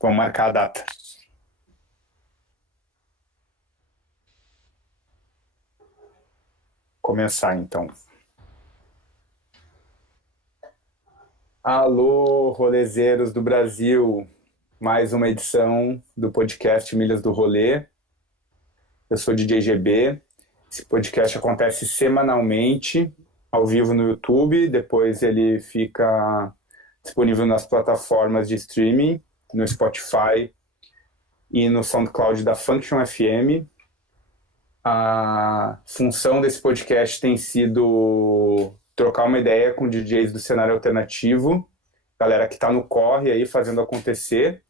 Vamos marcar a data. Começar, então. Alô, rolezeiros do Brasil. Mais uma edição do podcast Milhas do Rolê. Eu sou o DJ GB. Esse podcast acontece semanalmente, ao vivo no YouTube. Depois ele fica disponível nas plataformas de streaming, no Spotify e no SoundCloud da Function FM. A função desse podcast tem sido trocar uma ideia com DJs do cenário alternativo, galera que está no corre aí fazendo acontecer,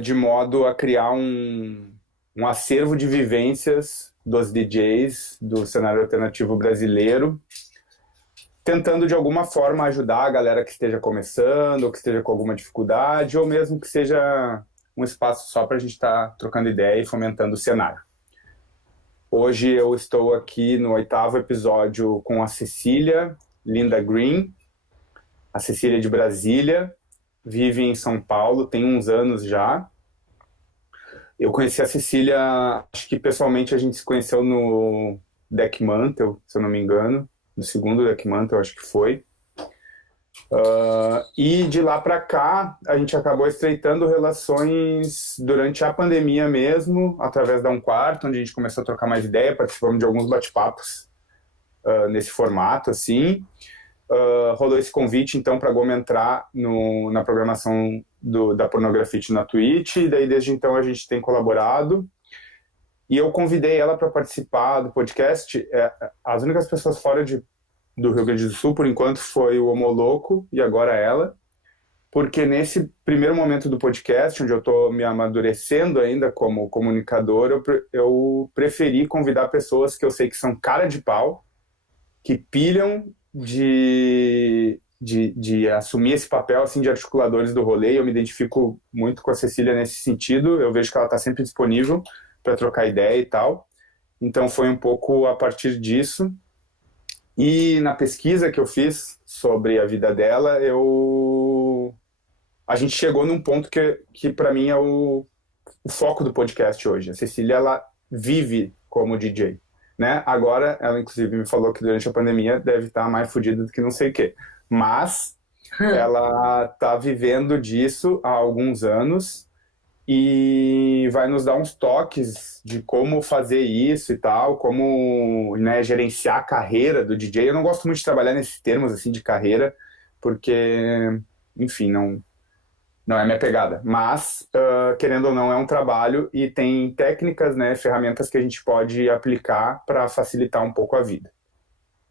de modo a criar um acervo de vivências dos DJs do cenário alternativo brasileiro, tentando de alguma forma ajudar a galera que esteja começando, ou que esteja com alguma dificuldade, ou mesmo que seja um espaço só para a gente estar trocando ideia e fomentando o cenário. Hoje eu estou aqui no 8º episódio com a Cecília Linda Green. A Cecília é de Brasília, vive em São Paulo, tem uns anos já. Eu conheci a Cecília, acho que pessoalmente a gente se conheceu no Deck Mantle, se eu não me engano, no segundo Deck Mantle, acho que foi. E de lá para cá, a gente acabou estreitando relações durante a pandemia mesmo, através da Um Quarto, onde a gente começou a trocar mais ideia, participamos de alguns bate-papos nesse formato, assim. Rolou esse convite, então, para a Goma entrar na programação da Pornografite na Twitch, e daí desde então a gente tem colaborado. E eu convidei ela para participar do podcast. As únicas pessoas fora do Rio Grande do Sul, por enquanto, foi o Homoloco e agora ela, porque nesse primeiro momento do podcast, onde eu estou me amadurecendo ainda como comunicador, eu preferi convidar pessoas que eu sei que são cara de pau, que pilham de assumir esse papel assim, de articuladores do rolê. Eu me identifico muito com a Cecília nesse sentido, eu vejo que ela está sempre disponível para trocar ideia e tal, então foi um pouco a partir disso. E na pesquisa que eu fiz sobre a vida dela, a gente chegou num ponto que para mim é o foco do podcast hoje. A Cecília, ela vive como DJ, né? Agora, ela inclusive me falou que durante a pandemia deve estar mais fodida do que não sei o quê. Mas ela tá vivendo disso há alguns anos e vai nos dar uns toques de como fazer isso e tal, como, né, gerenciar a carreira do DJ. Eu não gosto muito de trabalhar nesses termos assim de carreira, porque, enfim, não é minha pegada. Mas, querendo ou não, é um trabalho e tem técnicas, né, ferramentas que a gente pode aplicar para facilitar um pouco a vida.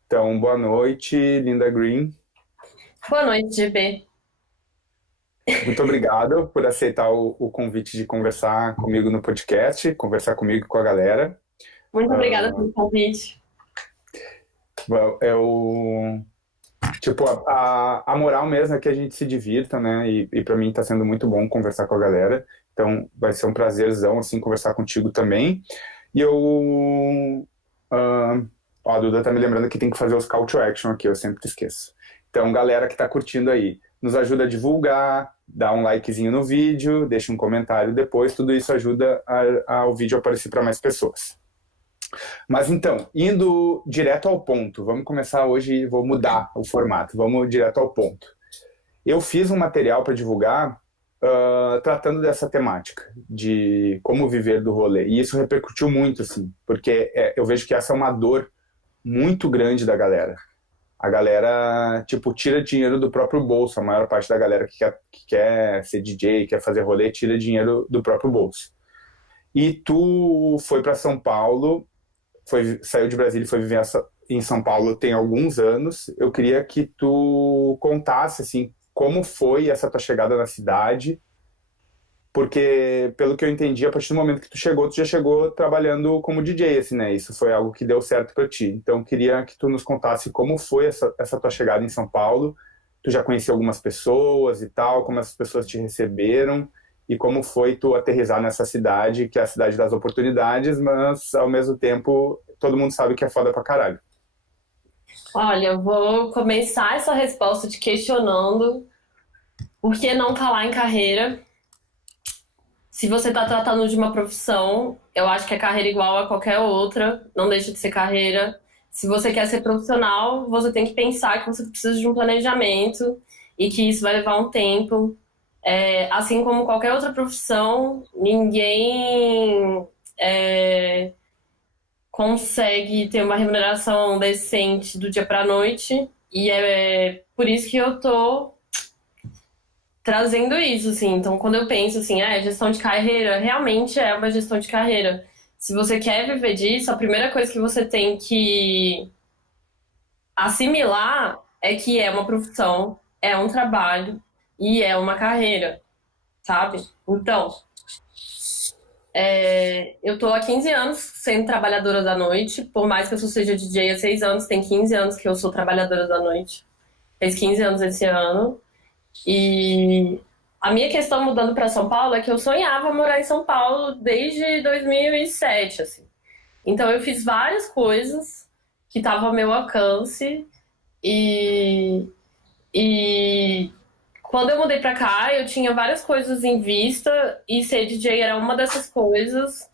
Então, boa noite, Linda Green. Boa noite, GB. Muito obrigado por aceitar o convite de conversar comigo no podcast, conversar comigo e com a galera. Muito obrigada pelo convite. Tipo, a moral mesmo é que a gente se divirta, né? E para mim tá sendo muito bom conversar com a galera. Então vai ser um prazerzão, assim, conversar contigo também. E a Duda tá me lembrando que tem que fazer os call to action aqui, eu sempre esqueço. Então, galera que tá curtindo aí, nos ajuda a divulgar, dá um likezinho no vídeo, deixa um comentário depois, tudo isso ajuda ao vídeo aparecer para mais pessoas. Mas então, indo direto ao ponto, vamos começar hoje, vou mudar o formato, vamos direto ao ponto. Eu fiz um material para divulgar tratando dessa temática, de como viver do rolê, e isso repercutiu muito, assim, porque eu vejo que essa é uma dor muito grande da galera. A galera, tipo, tira dinheiro do próprio bolso. A maior parte da galera que quer ser DJ, quer fazer rolê, tira dinheiro do próprio bolso. E tu foi para São Paulo, saiu de Brasília e foi viver em São Paulo tem alguns anos. Eu queria que tu contasse, assim, como foi essa tua chegada na cidade, porque, pelo que eu entendi, a partir do momento que tu já chegou trabalhando como DJ, assim, né? Isso foi algo que deu certo para ti. Então, eu queria que tu nos contasse como foi essa tua chegada em São Paulo. Tu já conhecia algumas pessoas e tal, como essas pessoas te receberam e como foi tu aterrissar nessa cidade, que é a cidade das oportunidades, mas, ao mesmo tempo, todo mundo sabe que é foda pra caralho. Olha, eu vou começar essa resposta te questionando Por que não falar em carreira? Se você está tratando de uma profissão, eu acho que é carreira igual a qualquer outra, não deixa de ser carreira. Se você quer ser profissional, você tem que pensar que você precisa de um planejamento e que isso vai levar um tempo. Assim como qualquer outra profissão, ninguém é, consegue ter uma remuneração decente do dia para a noite. E é por isso que eu tô trazendo isso, assim. Então, quando eu penso assim, gestão de carreira, realmente é uma gestão de carreira. Se você quer viver disso, a primeira coisa que você tem que assimilar é que é uma profissão, é um trabalho e é uma carreira, sabe? Então, eu tô há 15 anos sendo trabalhadora da noite, por mais que eu só seja DJ há 6 anos, tem 15 anos que eu sou trabalhadora da noite. Fez 15 anos esse ano. E a minha questão mudando para São Paulo é que eu sonhava morar em São Paulo desde 2007, assim. Então eu fiz várias coisas que estavam ao meu alcance e, e quando eu mudei para cá eu tinha várias coisas em vista e ser DJ era uma dessas coisas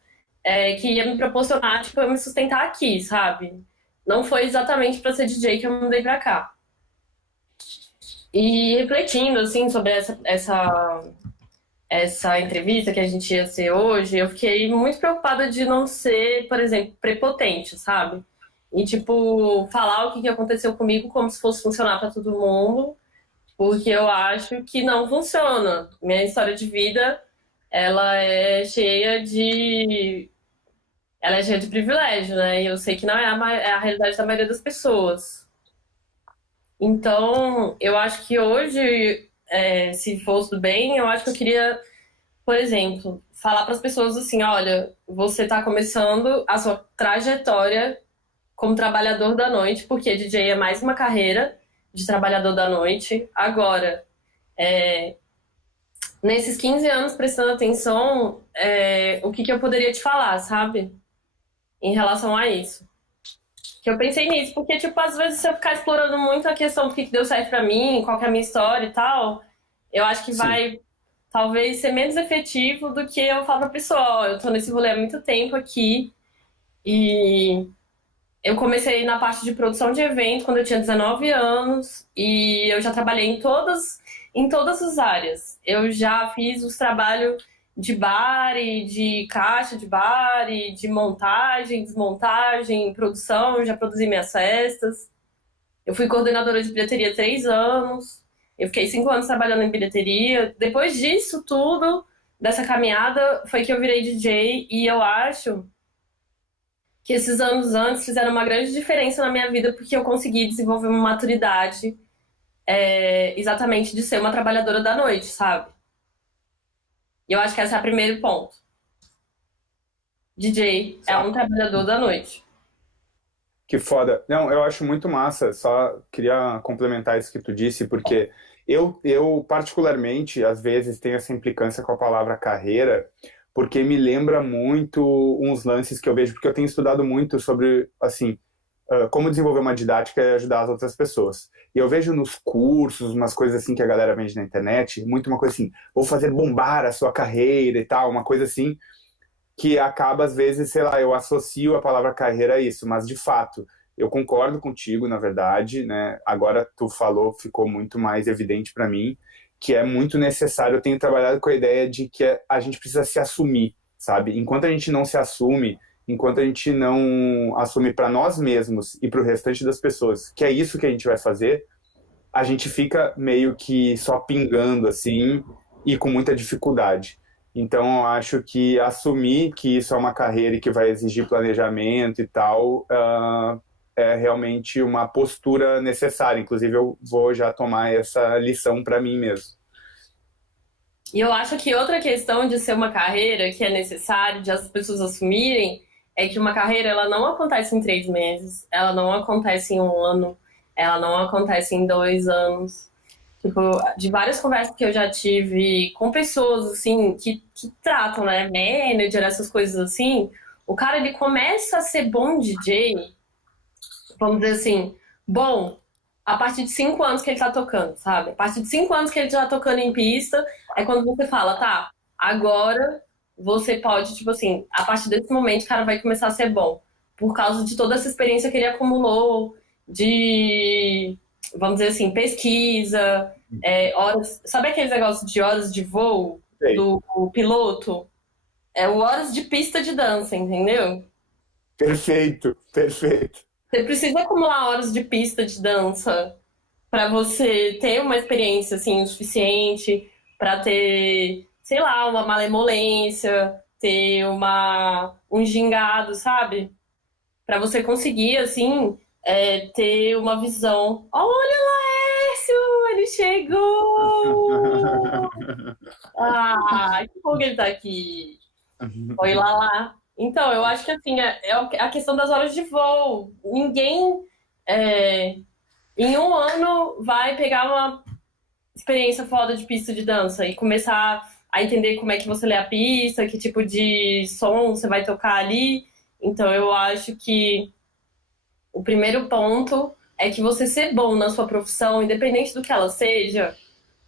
que ia me proporcionar, tipo, eu me sustentar aqui, sabe? Não foi exatamente para ser DJ que eu mudei para cá. E refletindo, assim, sobre essa entrevista que a gente ia ser hoje, eu fiquei muito preocupada de não ser, por exemplo, prepotente, sabe? E, tipo, falar o que aconteceu comigo como se fosse funcionar para todo mundo, porque eu acho que não funciona. Minha história de vida, ela é cheia de... Ela é cheia de privilégio, né? E eu sei que não é a realidade da maioria das pessoas. Então, eu acho que hoje, se for tudo bem, eu acho que eu queria, por exemplo, falar para as pessoas assim: olha, você está começando a sua trajetória como trabalhador da noite, porque DJ é mais uma carreira de trabalhador da noite. Agora, nesses 15 anos prestando atenção, o que eu poderia te falar, sabe? Em relação a isso. Que eu pensei nisso, porque, tipo, às vezes se eu ficar explorando muito a questão do que deu certo pra mim, qual que é a minha história e tal, eu acho que Sim. vai, talvez, ser menos efetivo do que eu falar pra pessoa, ó, eu tô nesse rolê há muito tempo aqui e eu comecei na parte de produção de evento quando eu tinha 19 anos e eu já trabalhei em todas as áreas. Eu já fiz os trabalhos de bar e de caixa de bar e de montagem, desmontagem, produção, já produzi minhas festas. Eu fui coordenadora de bilheteria há 3 anos. Eu fiquei 5 anos trabalhando em bilheteria. Depois disso tudo, dessa caminhada, foi que eu virei DJ e eu acho que esses anos antes fizeram uma grande diferença na minha vida porque eu consegui desenvolver uma maturidade exatamente de ser uma trabalhadora da noite, sabe? E eu acho que esse é o primeiro ponto. DJ é um trabalhador da noite. Que foda. Não, eu acho muito massa. Só queria complementar isso que tu disse, porque eu particularmente, às vezes, tenho essa implicância com a palavra carreira, porque me lembra muito uns lances que eu vejo, porque eu tenho estudado muito sobre, assim, como desenvolver uma didática e ajudar as outras pessoas. E eu vejo nos cursos, umas coisas assim que a galera vende na internet, muito uma coisa assim, vou fazer bombar a sua carreira e tal, uma coisa assim, que acaba, às vezes, sei lá, eu associo a palavra carreira a isso, mas de fato, eu concordo contigo, na verdade, né? Agora tu falou, ficou muito mais evidente para mim, que é muito necessário. Eu tenho trabalhado com a ideia de que a gente precisa se assumir, sabe? Enquanto a gente não se assume, enquanto a gente não assume para nós mesmos e para o restante das pessoas, que é isso que a gente vai fazer, a gente fica meio que só pingando assim e com muita dificuldade. Então, eu acho que assumir que isso é uma carreira e que vai exigir planejamento e tal, é realmente uma postura necessária. Inclusive, eu vou já tomar essa lição para mim mesmo. E eu acho que outra questão de ser uma carreira que é necessário de as pessoas assumirem é que uma carreira ela não acontece em 3 meses, ela não acontece em um ano, ela não acontece em 2 anos. Tipo, de várias conversas que eu já tive com pessoas, assim, que tratam, né, manager, essas coisas assim, o cara, ele começa a ser bom DJ, vamos dizer assim, bom, a partir de 5 anos que ele tá tocando, sabe? A partir de 5 anos que ele já tá tocando em pista, é quando você fala, tá, agora você pode, tipo assim, a partir desse momento o cara vai começar a ser bom. Por causa de toda essa experiência que ele acumulou, de, vamos dizer assim, pesquisa, horas. Sabe aqueles negócios de horas de voo Sei. do piloto? É o horas de pista de dança, entendeu? Perfeito, perfeito. Você precisa acumular horas de pista de dança para você ter uma experiência assim o suficiente para ter, sei lá, uma malemolência, ter um gingado, sabe? Para você conseguir assim ter uma visão. Olha, Laércio, ele chegou! Ah, que bom que ele tá aqui. Oi, lá. Então, eu acho que assim, a questão das horas de voo. Ninguém é, em um ano vai pegar uma experiência foda de pista de dança e começar a entender como é que você lê a pista, que tipo de som você vai tocar ali. Então, eu acho que o primeiro ponto é que você ser bom na sua profissão, independente do que ela seja,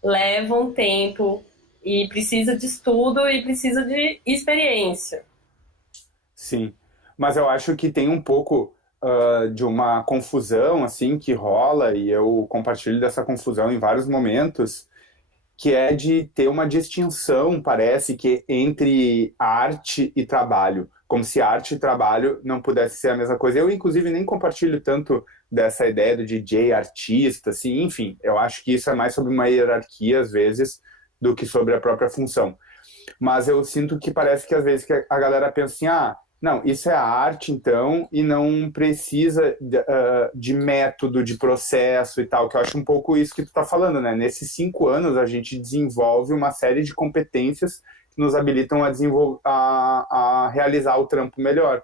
leva um tempo e precisa de estudo e precisa de experiência. Sim, mas eu acho que tem um pouco de uma confusão assim que rola e eu compartilho dessa confusão em vários momentos, que é de ter uma distinção, parece que entre arte e trabalho, como se arte e trabalho não pudesse ser a mesma coisa. Eu inclusive nem compartilho tanto dessa ideia do DJ artista, assim, enfim, eu acho que isso é mais sobre uma hierarquia às vezes do que sobre a própria função. Mas eu sinto que parece que às vezes que a galera pensa assim, ah, não, isso é a arte então, e não precisa de método, de processo e tal, que eu acho um pouco isso que tu tá falando, né? Nesses 5 anos a gente desenvolve uma série de competências que nos habilitam a realizar o trampo melhor.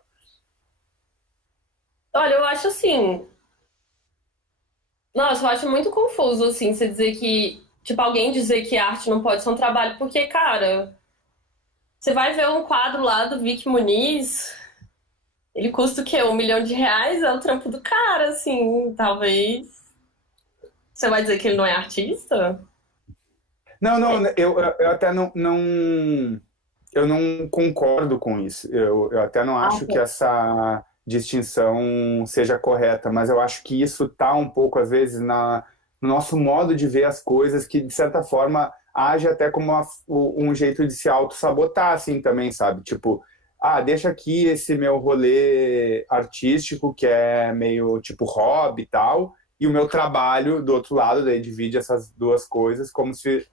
Olha, eu acho assim. Nossa, eu acho muito confuso, assim, você dizer que. Tipo, alguém dizer que arte não pode ser um trabalho, porque, cara, você vai ver um quadro lá do Vic Muniz, ele custa o quê? R$ 1 milhão? É o trampo do cara, assim, talvez. Você vai dizer que ele não é artista? Não, É, não, eu até eu não concordo com isso. Eu até não ah, acho que essa distinção seja correta, mas eu acho que isso está um pouco, às vezes, no nosso modo de ver as coisas, que, de certa forma, age até como um jeito de se auto-sabotar, assim, também, sabe? Tipo, ah, deixa aqui esse meu rolê artístico, que é meio, tipo, hobby e tal, e o meu trabalho, do outro lado, daí divide essas duas coisas, como se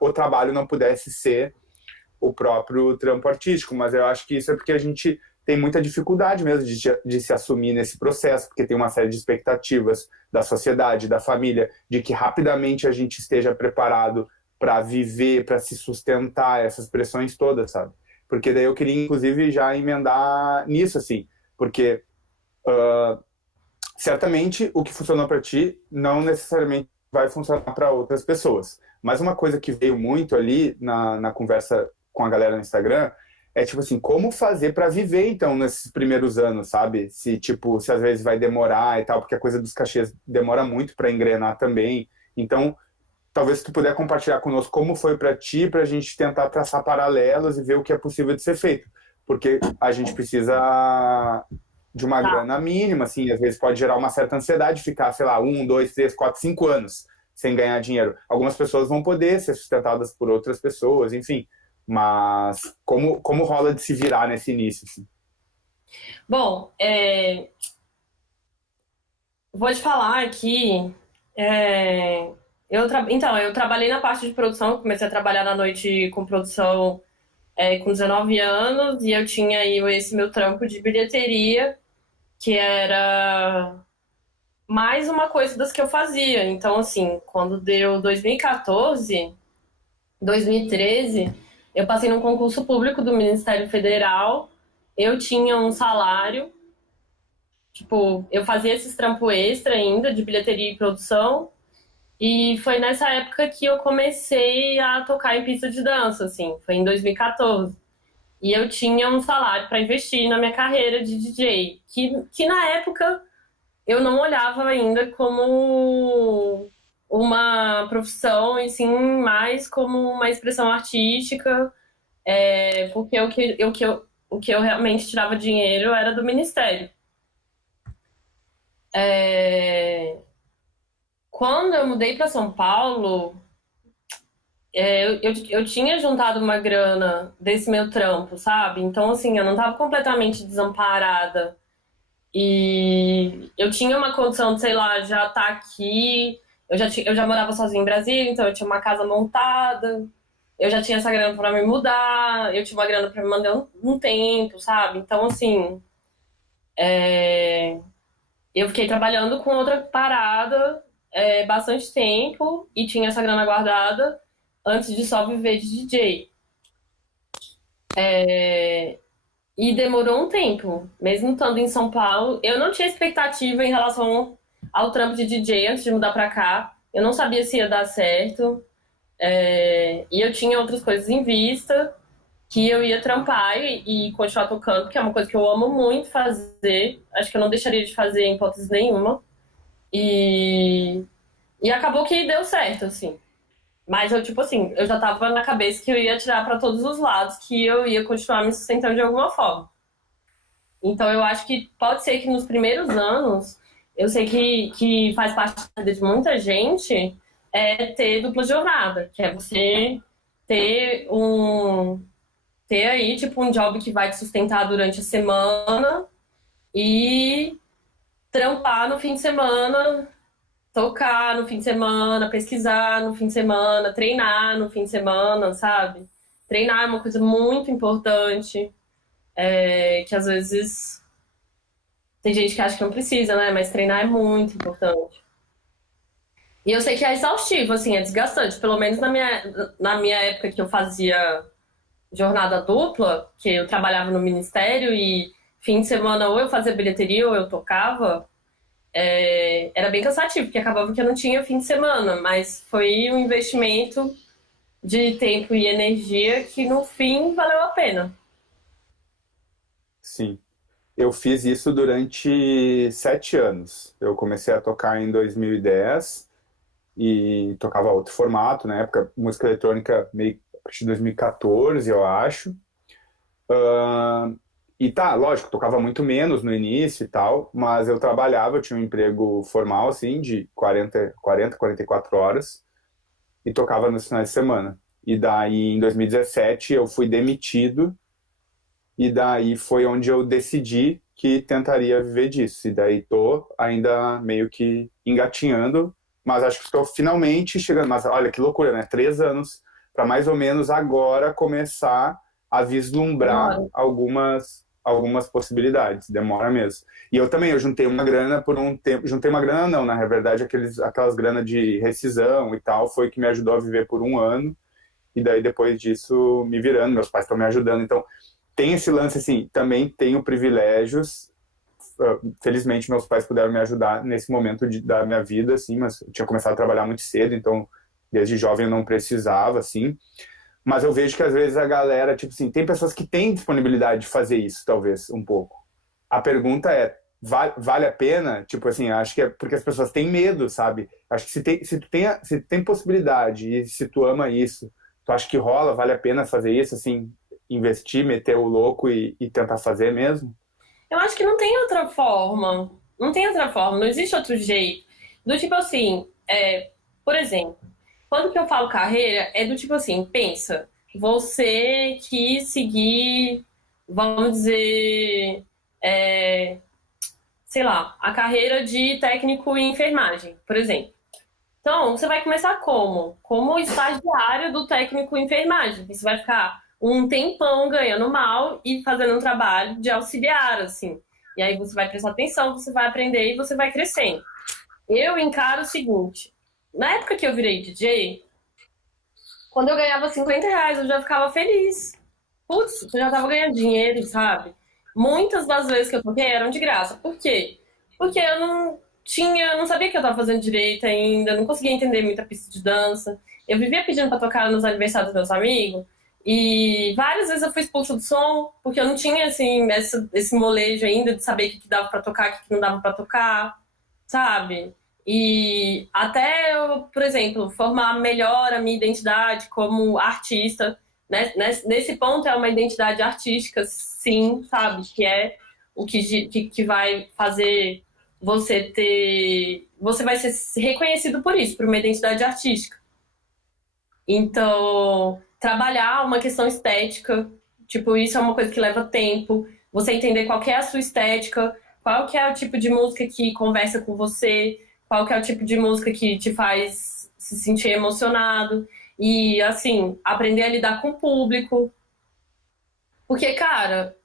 o trabalho não pudesse ser o próprio trampo artístico, mas eu acho que isso é porque a gente tem muita dificuldade mesmo de se assumir nesse processo, porque tem uma série de expectativas da sociedade, da família, de que rapidamente a gente esteja preparado para viver, para se sustentar, essas pressões todas, sabe? Porque daí eu queria, inclusive, já emendar nisso, assim, porque certamente o que funcionou para ti não necessariamente vai funcionar para outras pessoas. Mas uma coisa que veio muito ali na conversa com a galera no Instagram é tipo assim, como fazer para viver então nesses primeiros anos, sabe? Se tipo, se às vezes vai demorar e tal, porque a coisa dos cachês demora muito para engrenar também. Então, talvez se tu puder compartilhar conosco como foi para ti, para a gente tentar traçar paralelos e ver o que é possível de ser feito. Porque a gente precisa de uma tá. grana mínima, assim, às vezes pode gerar uma certa ansiedade ficar, sei lá, 1, 2, 3, 4, 5 anos sem ganhar dinheiro. Algumas pessoas vão poder ser sustentadas por outras pessoas, enfim. Mas como rola de se virar nesse início? Assim? Bom, vou te falar aqui. é, então, eu trabalhei na parte de produção, comecei a trabalhar na noite com produção com 19 anos, e eu tinha aí esse meu trampo de bilheteria, que era mais uma coisa das que eu fazia. Então, assim, quando deu 2014, 2013, eu passei num concurso público do Ministério Federal, eu tinha um salário, tipo, eu fazia esses trampo extra ainda de bilheteria e produção, e foi nessa época que eu comecei a tocar em pista de dança, assim, foi em 2014. E eu tinha um salário para investir na minha carreira de DJ, que na época eu não olhava ainda como uma profissão, e sim mais como uma expressão artística, porque o que eu realmente tirava dinheiro era do ministério. É, quando eu mudei para São Paulo, eu tinha juntado uma grana desse meu trampo, sabe? Então, assim, eu não estava completamente desamparada. E eu tinha uma condição de, sei lá, já estar aqui. Eu já morava sozinha em Brasília, então eu tinha uma casa montada. Eu já tinha essa grana para me mudar. Eu tinha uma grana para me mandar um tempo, sabe? Então, assim, eu fiquei trabalhando com outra parada bastante tempo e tinha essa grana guardada antes de só viver de DJ. E demorou um tempo, mesmo estando em São Paulo. Eu não tinha expectativa em relação ao trampo de DJ antes de mudar pra cá. Eu não sabia se ia dar certo. E eu tinha outras coisas em vista que eu ia trampar e continuar tocando, porque é uma coisa que eu amo muito fazer. Acho que eu não deixaria de fazer em hipótese nenhuma. E, e acabou que deu certo, assim. Mas eu, tipo assim, eu já tava na cabeça que eu ia tirar pra todos os lados, que eu ia continuar me sustentando de alguma forma. Então eu acho que pode ser que nos primeiros anos, eu sei que faz parte da vida de muita gente, ter dupla jornada, que é você ter ter aí, tipo, um job que vai te sustentar durante a semana e trampar no fim de semana, tocar no fim de semana, pesquisar no fim de semana, treinar no fim de semana, sabe? Treinar é uma coisa muito importante, que às vezes tem gente que acha que não precisa, né? Mas treinar é muito importante. E eu sei que é exaustivo, assim, é desgastante. Pelo menos na minha época que eu fazia jornada dupla, que eu trabalhava no ministério e fim de semana ou eu fazia bilheteria ou eu tocava, era bem cansativo, porque acabava que eu não tinha fim de semana, mas foi um investimento de tempo e energia que no fim valeu a pena. Sim. Eu fiz isso durante 7 anos. Eu comecei a tocar em 2010 e tocava outro formato, na época, música eletrônica meio a partir de 2014, eu acho. E tá, lógico, tocava muito menos no início e tal, mas eu trabalhava, eu tinha um emprego formal, assim, de 44 horas, e tocava nos finais de semana. E daí, em 2017, eu fui demitido, e daí foi onde eu decidi que tentaria viver disso. E daí tô ainda meio que engatinhando, mas acho que estou finalmente chegando. Mas olha que loucura, né? 3 anos para mais ou menos agora começar a vislumbrar Demora. algumas possibilidades. Demora mesmo. E eu também, eu juntei uma grana por um tempo. Juntei uma grana, não, na verdade, aquelas granas de rescisão e tal, foi que me ajudou a viver por um ano. E daí, depois disso, me virando. Meus pais estão me ajudando. Então, tem esse lance, assim, também tenho privilégios. Felizmente, meus pais puderam me ajudar nesse momento da minha vida, assim, mas eu tinha começado a trabalhar muito cedo, então, desde jovem eu não precisava, assim. Mas eu vejo que, às vezes, a galera, tipo assim, tem pessoas que têm disponibilidade de fazer isso, talvez, um pouco. A pergunta é, vale a pena? Tipo assim, acho que é porque as pessoas têm medo, sabe? Acho que se tu tem possibilidade e se tu ama isso, tu acha que rola, vale a pena fazer isso, assim, investir, meter o louco e tentar fazer mesmo? Eu acho que não tem outra forma. Não tem outra forma, não existe outro jeito. Do tipo assim, por exemplo, quando que eu falo carreira, é do tipo assim, pensa, você quis seguir, vamos dizer, é, sei lá, a carreira de técnico em enfermagem, por exemplo. Então, você vai começar como? Como estagiário do técnico em enfermagem. Você vai ficar um tempão ganhando mal e fazendo um trabalho de auxiliar, assim. E aí você vai prestar atenção, você vai aprender e você vai crescendo. Eu encaro o seguinte: na época que eu virei DJ, quando eu ganhava R$ 50, eu já ficava feliz. Putz, eu já tava ganhando dinheiro, sabe? Muitas das vezes que eu toquei eram de graça. Por quê? Porque eu não sabia o que eu tava fazendo direito ainda, não conseguia entender muita pista de dança. Eu vivia pedindo pra tocar nos aniversários dos meus amigos e várias vezes eu fui expulsa do som porque eu não tinha assim esse molejo ainda de saber o que dava pra tocar, o que não dava pra tocar. sabe? E até eu, por exemplo, formar melhor a minha identidade como artista, né? Nesse ponto é uma identidade artística, sim, sabe? Que é o que vai fazer você ter. Você vai ser reconhecido por isso, por uma identidade artística. Então, trabalhar uma questão estética, tipo, isso é uma coisa que leva tempo. Você entender qual que é a sua estética, qual que é o tipo de música que conversa com você, qual que é o tipo de música que te faz se sentir emocionado. E, assim, aprender a lidar com o público. Porque, cara,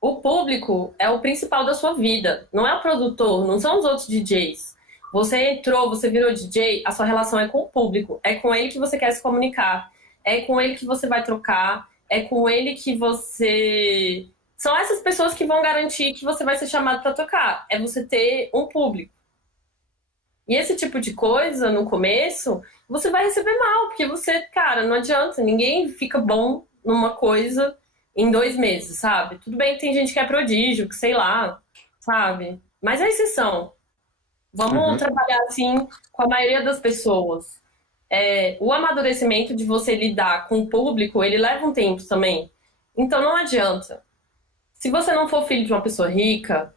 o público é o principal da sua vida. Não é o produtor, não são os outros DJs. Você entrou, você virou DJ, a sua relação é com o público. É com ele que você quer se comunicar. É com ele que você vai trocar. É com ele que você. São essas pessoas que vão garantir que você vai ser chamado para tocar. É você ter um público. E esse tipo de coisa, no começo, você vai receber mal, porque você, cara, não adianta, ninguém fica bom numa coisa em 2 meses, sabe? Tudo bem que tem gente que é prodígio, que sei lá, sabe? Mas é exceção. Vamos Uhum, trabalhar assim com a maioria das pessoas. O amadurecimento de você lidar com o público, ele leva um tempo também. Então não adianta. Se você não for filho de uma pessoa rica,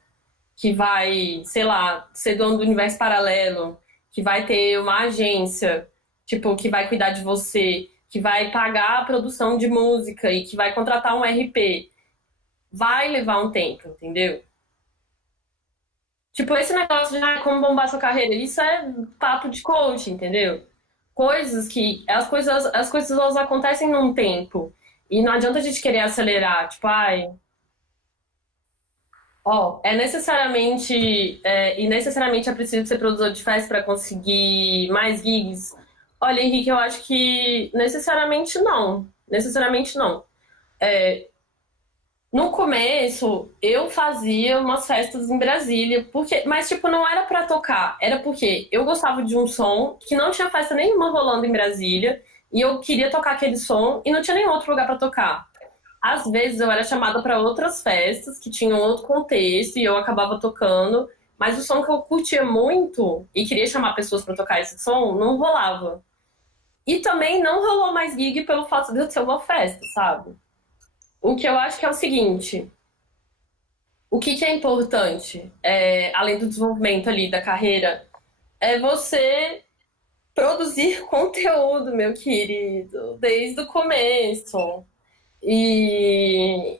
que vai, sei lá, ser dono do universo paralelo, que vai ter uma agência, tipo, que vai cuidar de você, que vai pagar a produção de música e que vai contratar um RP, vai levar um tempo, entendeu? Tipo, esse negócio de como bombar sua carreira, isso é papo de coach, entendeu? Coisas que. As coisas elas acontecem num tempo. E não adianta a gente querer acelerar, tipo, ai, ó, e necessariamente é preciso ser produtor de festa para conseguir mais gigs. Olha, Henrique, eu acho que necessariamente não. Necessariamente não. No começo, eu fazia umas festas em Brasília, mas tipo, não era pra tocar, era porque eu gostava de um som que não tinha festa nenhuma rolando em Brasília, e eu queria tocar aquele som e não tinha nenhum outro lugar pra tocar. Às vezes eu era chamada pra outras festas que tinham outro contexto e eu acabava tocando, mas o som que eu curtia muito e queria chamar pessoas pra tocar esse som não rolava. E também não rolou mais gig pelo fato de eu ter uma festa, sabe? O que eu acho que é o seguinte, o que é importante, além do desenvolvimento ali da carreira, é você produzir conteúdo, meu querido, desde o começo. E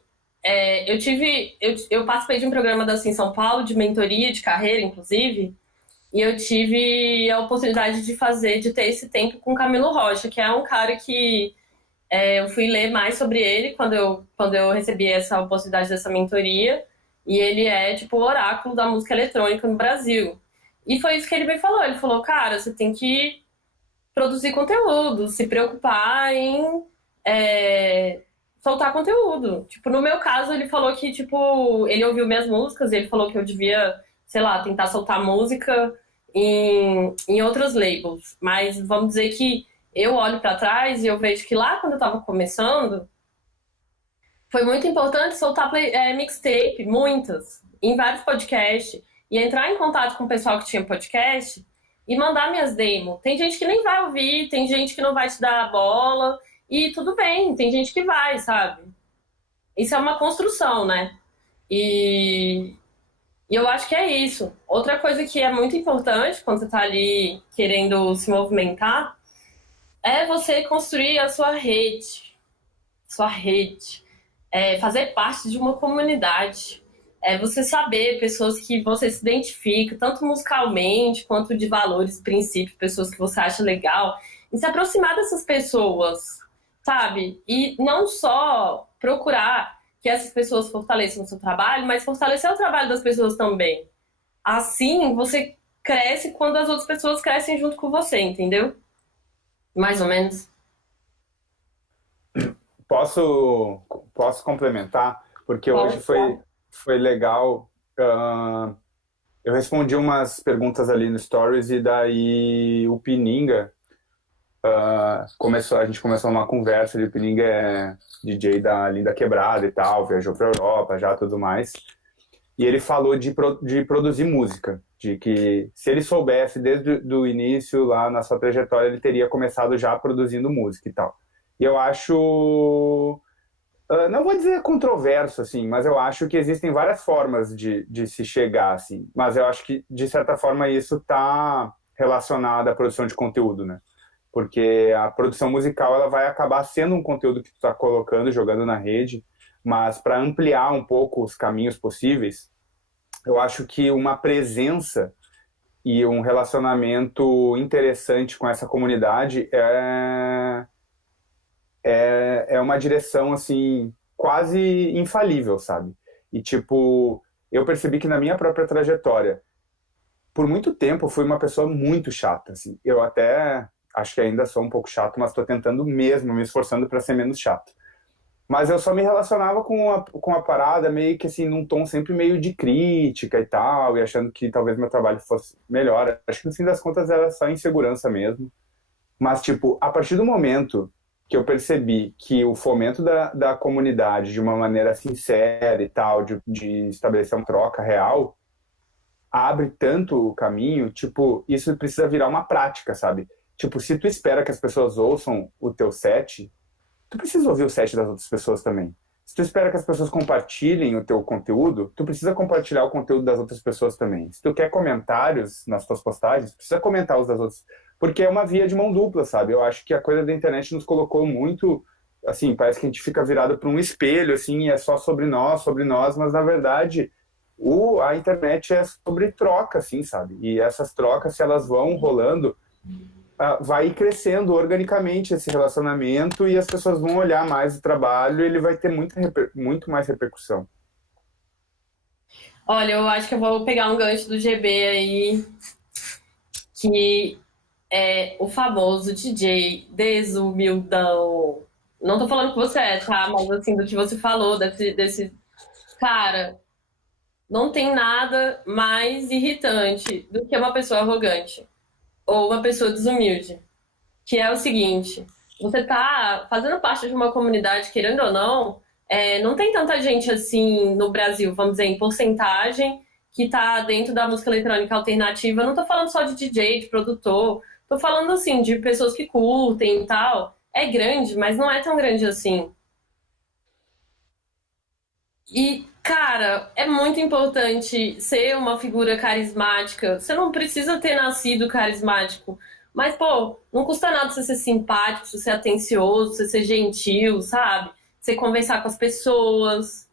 eu participei de um programa da Assim São Paulo, de mentoria de carreira, inclusive, e eu tive a oportunidade de ter esse tempo com Camilo Rocha, que é um cara que eu fui ler mais sobre ele quando eu recebi essa oportunidade dessa mentoria. E ele é, tipo, o oráculo da música eletrônica no Brasil. E foi isso que ele me falou. Ele falou, cara, você tem que produzir conteúdo, se preocupar em soltar conteúdo. Tipo, no meu caso, ele falou que, tipo, ele ouviu minhas músicas e ele falou que eu devia, sei lá, tentar soltar música em outros labels. Mas vamos dizer que eu olho pra trás e eu vejo que lá quando eu tava começando, foi muito importante soltar mixtape, muitas, em vários podcasts, e entrar em contato com o pessoal que tinha podcast e mandar minhas demos. Tem gente que nem vai ouvir, tem gente que não vai te dar a bola, e tudo bem, tem gente que vai, sabe? Isso é uma construção, né? E, e eu acho que é isso. Outra coisa que é muito importante quando você tá ali querendo se movimentar é você construir a sua rede. Sua rede. Fazer parte de uma comunidade. Você saber pessoas que você se identifica, tanto musicalmente quanto de valores, princípios, pessoas que você acha legal, e se aproximar dessas pessoas, sabe? E não só procurar que essas pessoas fortaleçam o seu trabalho, mas fortalecer o trabalho das pessoas também. Assim, você cresce quando as outras pessoas crescem junto com você, entendeu? Mais ou menos. Posso, posso complementar? Porque hoje Pode. foi legal. Eu respondi umas perguntas ali no Stories e daí o Pininga a gente começou uma conversa. O Pininga é DJ ali da Quebrada e tal, viajou para Europa já tudo mais. E ele falou de produzir música, de que se ele soubesse desde o início, lá na sua trajetória, ele teria começado já produzindo música e tal. E eu acho, não vou dizer controverso, assim, mas eu acho que existem várias formas de se chegar, assim. Mas eu acho que, de certa forma, isso está relacionado à produção de conteúdo, né? Porque a produção musical ela vai acabar sendo um conteúdo que tu está colocando, jogando na rede, mas para ampliar um pouco os caminhos possíveis, eu acho que uma presença e um relacionamento interessante com essa comunidade é uma direção, assim, quase infalível, sabe? E, tipo, eu percebi que na minha própria trajetória, por muito tempo, eu fui uma pessoa muito chata, assim. Eu até acho que ainda sou um pouco chato, mas estou tentando mesmo, me esforçando para ser menos chato. Mas eu só me relacionava com a parada meio que assim, num tom sempre meio de crítica e tal, e achando que talvez meu trabalho fosse melhor. Acho que no fim das contas era só insegurança mesmo. Mas, tipo, a partir do momento que eu percebi que o fomento da comunidade de uma maneira sincera e tal, de estabelecer uma troca real, abre tanto o caminho, tipo, isso precisa virar uma prática, sabe? Tipo, se tu espera que as pessoas ouçam o teu set, tu precisa ouvir o set das outras pessoas também. Se tu espera que as pessoas compartilhem o teu conteúdo, tu precisa compartilhar o conteúdo das outras pessoas também. Se tu quer comentários nas tuas postagens, tu precisa comentar os das outras. Porque é uma via de mão dupla, sabe? Eu acho que a coisa da internet nos colocou muito, assim, parece que a gente fica virado para um espelho, assim, e é só sobre nós, mas na verdade a internet é sobre troca, assim, sabe? E essas trocas, se elas vão rolando, vai crescendo organicamente esse relacionamento e as pessoas vão olhar mais o trabalho e ele vai ter muito mais repercussão. Olha, eu acho que eu vou pegar um gancho do GB aí, que é o famoso DJ desumildão. Não tô falando que você é, tá? Mas assim, do que você falou, desse cara, não tem nada mais irritante do que uma pessoa arrogante ou uma pessoa desumilde. Que é o seguinte, você tá fazendo parte de uma comunidade, querendo ou não, não tem tanta gente assim no Brasil, vamos dizer, em porcentagem, que tá dentro da música eletrônica alternativa. Eu não tô falando só de DJ, de produtor, tô falando assim, de pessoas que curtem e tal. É grande, mas não é tão grande assim. E, cara, é muito importante ser uma figura carismática. Você não precisa ter nascido carismático. Mas, pô, não custa nada você ser simpático, você ser atencioso, você ser gentil, sabe? Você conversar com as pessoas.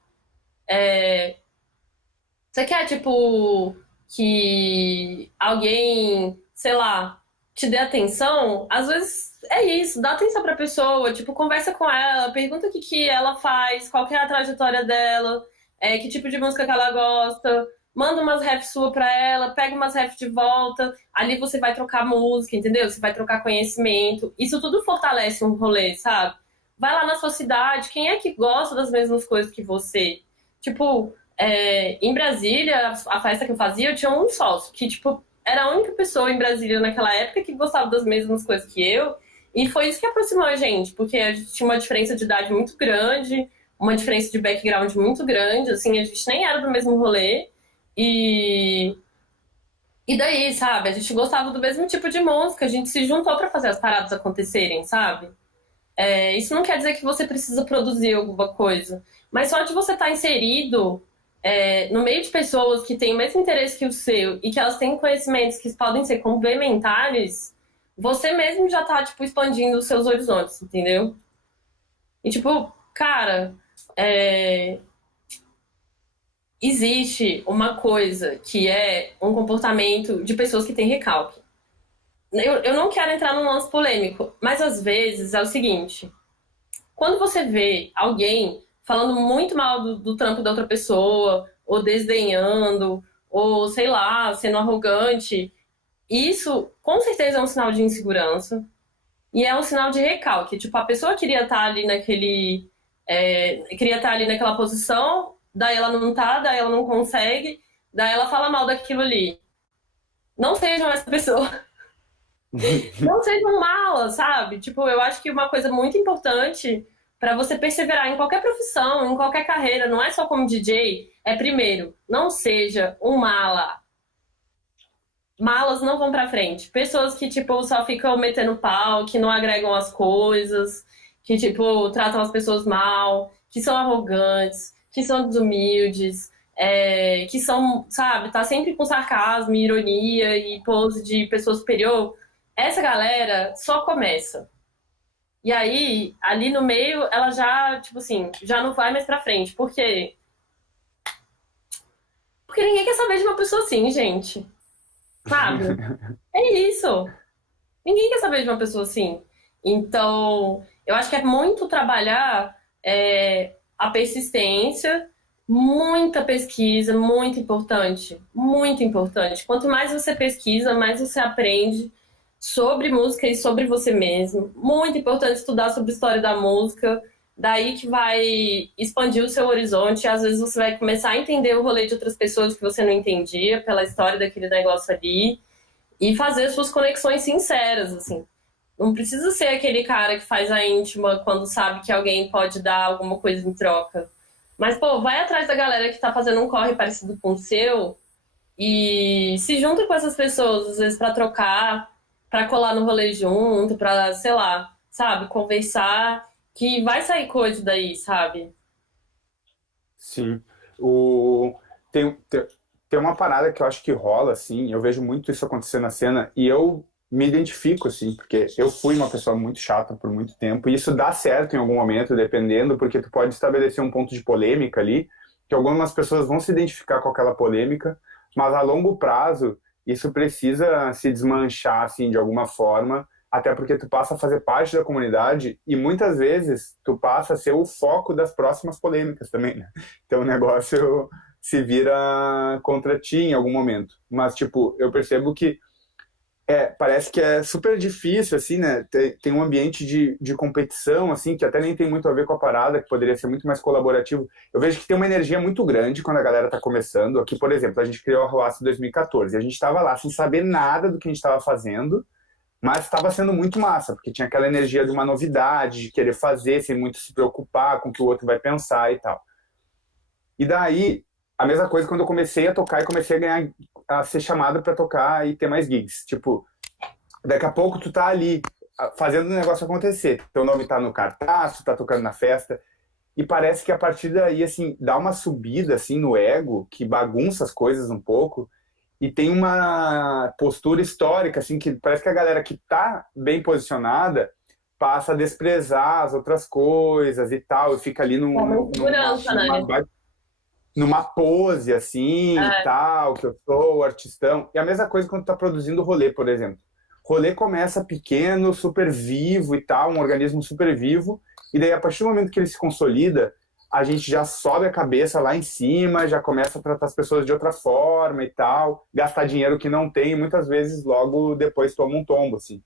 Você quer, tipo, que alguém, sei lá, te dê atenção? Às vezes é isso, dá atenção pra pessoa, tipo, conversa com ela, pergunta o que que ela faz, qual que é a trajetória dela, que tipo de música que ela gosta, manda umas refs sua pra ela, pega umas refs de volta, ali você vai trocar música, entendeu? Você vai trocar conhecimento. Isso tudo fortalece um rolê, sabe? Vai lá na sua cidade, quem é que gosta das mesmas coisas que você? Tipo, em Brasília, a festa que eu fazia, eu tinha um sócio, que, tipo, era a única pessoa em Brasília naquela época que gostava das mesmas coisas que eu, e foi isso que aproximou a gente, porque a gente tinha uma diferença de idade muito grande, uma diferença de background muito grande, assim, a gente nem era do mesmo rolê, e, e daí, sabe, a gente gostava do mesmo tipo de música, a gente se juntou pra fazer as paradas acontecerem, sabe? Isso não quer dizer que você precisa produzir alguma coisa, mas só de você estar inserido no meio de pessoas que têm o mesmo interesse que o seu e que elas têm conhecimentos que podem ser complementares, você mesmo já tá, tipo, expandindo os seus horizontes, entendeu? E, tipo, cara, existe uma coisa que é um comportamento de pessoas que têm recalque. Eu não quero entrar num lance polêmico, mas às vezes é o seguinte: quando você vê alguém falando muito mal do trampo da outra pessoa, ou desdenhando, ou sei lá, sendo arrogante, isso com certeza é um sinal de insegurança e é um sinal de recalque. Tipo, a pessoa queria estar ali queria estar ali naquela posição, daí ela não tá, daí ela não consegue, daí ela fala mal daquilo ali. Não sejam essa pessoa. Não sejam malas, sabe? Tipo, eu acho que uma coisa muito importante para você perseverar em qualquer profissão, em qualquer carreira, não é só como DJ, é primeiro, não seja um mala. Malas não vão pra frente. Pessoas que, tipo, só ficam metendo pau, que não agregam as coisas, que, tipo, tratam as pessoas mal, que são arrogantes, que são desumildes, que são, sabe, tá sempre com sarcasmo, ironia e pose de pessoa superior. Essa galera só começa. E aí, ali no meio, ela já, tipo assim, já não vai mais pra frente. Por quê? Porque ninguém quer saber de uma pessoa assim, gente. Sabe? É isso. Ninguém quer saber de uma pessoa assim. Então, eu acho que é muito trabalhar a persistência, muita pesquisa, muito importante. Muito importante. Quanto mais você pesquisa, mais você aprende sobre música e sobre você mesmo. Muito importante estudar sobre a história da música. Daí que vai expandir o seu horizonte. Às vezes você vai começar a entender o rolê de outras pessoas que você não entendia pela história daquele negócio ali e fazer suas conexões sinceras, assim. Não precisa ser aquele cara que faz a íntima quando sabe que alguém pode dar alguma coisa em troca. Mas, pô, vai atrás da galera que tá fazendo um corre parecido com o seu e se junta com essas pessoas, às vezes pra trocar, pra colar no rolê junto, pra, sei lá, sabe, conversar, que vai sair coisa daí, sabe? Sim. O... tem uma parada que eu acho que rola, assim, eu vejo muito isso acontecer na cena, e eu me identifico, assim, porque eu fui uma pessoa muito chata por muito tempo, e isso dá certo em algum momento, dependendo, porque tu pode estabelecer um ponto de polêmica ali, que algumas pessoas vão se identificar com aquela polêmica, mas a longo prazo, isso precisa se desmanchar, assim, de alguma forma, até porque tu passa a fazer parte da comunidade, e muitas vezes tu passa a ser o foco das próximas polêmicas também, né? Então o negócio se vira contra ti em algum momento. Mas, tipo, eu percebo que parece que é super difícil, assim, né? Tem um ambiente de competição, assim, que até nem tem muito a ver com a parada, que poderia ser muito mais colaborativo. Eu vejo que tem uma energia muito grande quando a galera tá começando. Aqui, por exemplo, a gente criou a Roaça em 2014, e a gente tava lá sem saber nada do que a gente tava fazendo, mas estava sendo muito massa, porque tinha aquela energia de uma novidade, de querer fazer, sem muito se preocupar com o que o outro vai pensar e tal. E daí, a mesma coisa quando eu comecei a tocar e comecei a ganhar, a ser chamado para tocar e ter mais gigs. Tipo, daqui a pouco tu tá ali, fazendo o negócio acontecer. Teu nome tá no cartaz, tu tá tocando na festa. E parece que a partir daí, assim, dá uma subida, assim, no ego, que bagunça as coisas um pouco. E tem uma postura histórica, assim, que parece que a galera que tá bem posicionada passa a desprezar as outras coisas e tal, e fica ali É uma insegurança, né? numa pose, assim, e É. tal, que eu sou o artistão. E a mesma coisa quando tá produzindo rolê, por exemplo. Rolê começa pequeno, super vivo e tal, um organismo super vivo, e daí a partir do momento que ele se consolida, a gente já sobe a cabeça lá em cima, já começa a tratar as pessoas de outra forma e tal, gastar dinheiro que não tem, e muitas vezes logo depois toma um tombo, assim.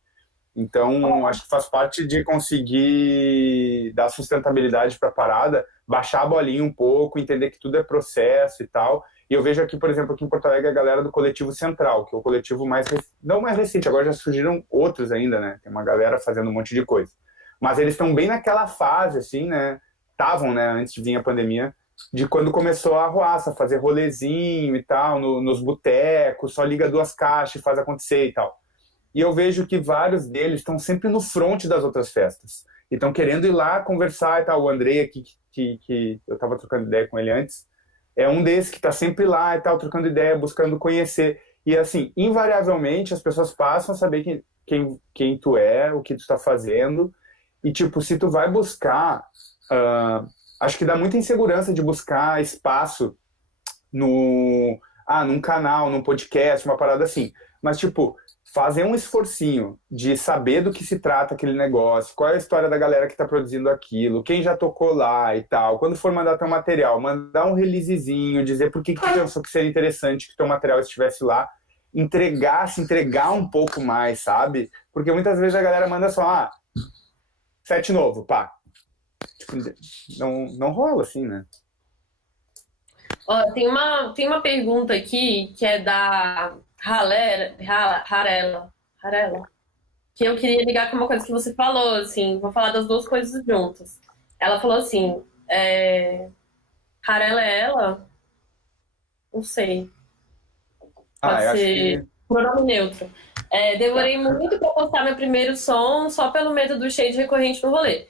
Então, acho que faz parte de conseguir dar sustentabilidade para a parada, baixar a bolinha um pouco, entender que tudo é processo e tal. E eu vejo aqui, por exemplo, aqui em Porto Alegre, a galera do Coletivo Central, que é o coletivo mais, não mais recente, agora já surgiram outros ainda, né? Tem uma galera fazendo um monte de coisa. Mas eles estão bem naquela fase, assim, né? Estavam, né, antes de vir a pandemia, de quando começou a Arruaça, fazer rolezinho e tal, nos botecos, só liga duas caixas e faz acontecer e tal. E eu vejo que vários deles estão sempre no front das outras festas. E estão querendo ir lá conversar e tal. O Andrei aqui, que eu estava trocando ideia com ele antes, é um desses que está sempre lá e tal, trocando ideia, buscando conhecer. E assim, invariavelmente, as pessoas passam a saber quem tu é, o que tu está fazendo. E tipo, se tu vai buscar... acho que dá muita insegurança de buscar espaço num canal, num podcast, uma parada assim. Mas, tipo, fazer um esforcinho de saber do que se trata aquele negócio, qual é a história da galera que está produzindo aquilo, quem já tocou lá e tal. Quando for mandar teu material, mandar um releasezinho, dizer por que tu pensou que seria interessante que teu material estivesse lá, se entregar um pouco mais, sabe? Porque muitas vezes a galera manda só, set novo, pá. Tipo, não rola assim, né? Ó, tem uma pergunta aqui que é da Harela, que eu queria ligar com uma coisa que você falou, assim, vou falar das duas coisas juntas. Ela falou assim, Rarela é ela? Não sei. Ah, Pode eu acho ser que. pronome neutro. Demorei muito para postar meu primeiro som, só pelo medo do shade recorrente no rolê.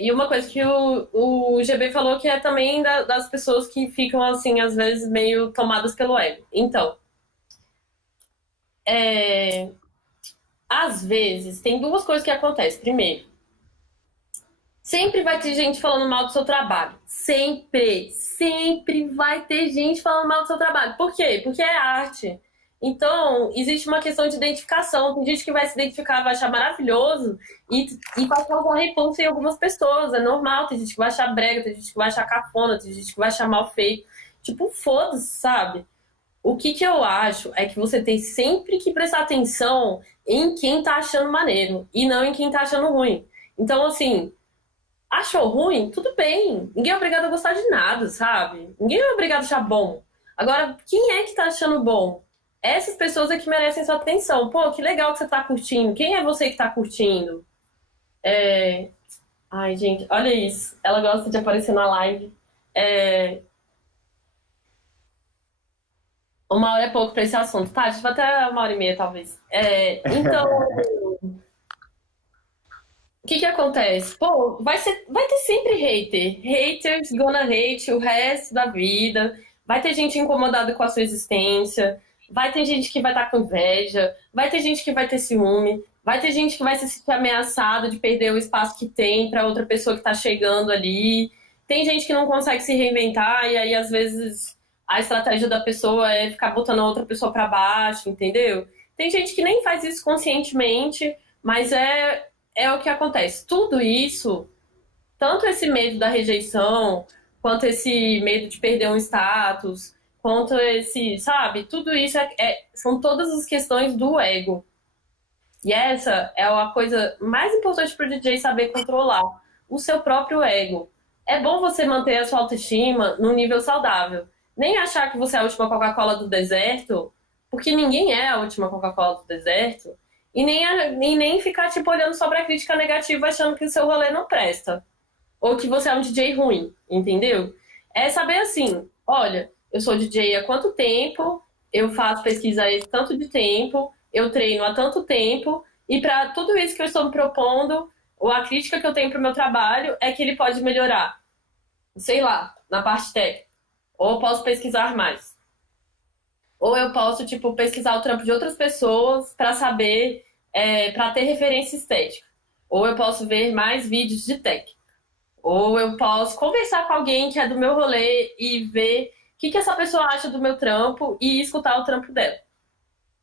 E uma coisa que o GB falou que é também das pessoas que ficam, assim, às vezes meio tomadas pelo ego. Então, é, às vezes, tem duas coisas que acontecem. Primeiro, sempre vai ter gente falando mal do seu trabalho. Sempre, sempre vai ter gente falando mal do seu trabalho. Por quê? Porque é arte. Então, existe uma questão de identificação. Tem gente que vai se identificar, vai achar maravilhoso e vai causar repulsa em algumas pessoas. É normal. Tem gente que vai achar brega, tem gente que vai achar cafona, tem gente que vai achar mal feito. Tipo, foda-se, sabe? O que eu acho é que você tem sempre que prestar atenção em quem tá achando maneiro e não em quem tá achando ruim. Então, assim, achou ruim? Tudo bem. Ninguém é obrigado a gostar de nada, sabe? Ninguém é obrigado a achar bom. Agora, quem é que tá achando bom? Essas pessoas é que merecem sua atenção. Pô, que legal que você tá curtindo. Quem é você que tá curtindo? É... Ai, gente, olha isso. Ela gosta de aparecer na live. É... Uma hora é pouco pra esse assunto. Tá, a gente vai até uma hora e meia, talvez. Então, o que que acontece? Pô, vai ter sempre hater. Haters gonna hate o resto da vida. Vai ter gente incomodada com a sua existência. Vai ter gente que vai estar com inveja. Vai ter gente que vai ter ciúme. Vai ter gente que vai se sentir ameaçado de perder o espaço que tem para outra pessoa que tá chegando ali. Tem gente que não consegue se reinventar e aí às vezes a estratégia da pessoa é ficar botando a outra pessoa para baixo, entendeu? Tem gente que nem faz isso conscientemente, mas é o que acontece. Tudo isso, tanto esse medo da rejeição, quanto esse medo de perder um status, quanto esse, sabe? Tudo isso são todas as questões do ego. E essa é a coisa mais importante para o DJ saber controlar, o seu próprio ego. É bom você manter a sua autoestima num nível saudável. Nem achar que você é a última Coca-Cola do deserto, porque ninguém é a última Coca-Cola do deserto, e nem ficar tipo olhando só pra crítica negativa achando que o seu rolê não presta, ou que você é um DJ ruim, entendeu? É saber assim, olha, eu sou DJ há quanto tempo, eu faço pesquisa há esse tanto de tempo, eu treino há tanto tempo, e para tudo isso que eu estou me propondo, ou a crítica que eu tenho pro meu trabalho é que ele pode melhorar, sei lá, na parte técnica. Ou eu posso pesquisar mais. Ou eu posso, tipo, pesquisar o trampo de outras pessoas para saber, para ter referência estética. Ou eu posso ver mais vídeos de tech. Ou eu posso conversar com alguém que é do meu rolê e ver o que essa pessoa acha do meu trampo e escutar o trampo dela.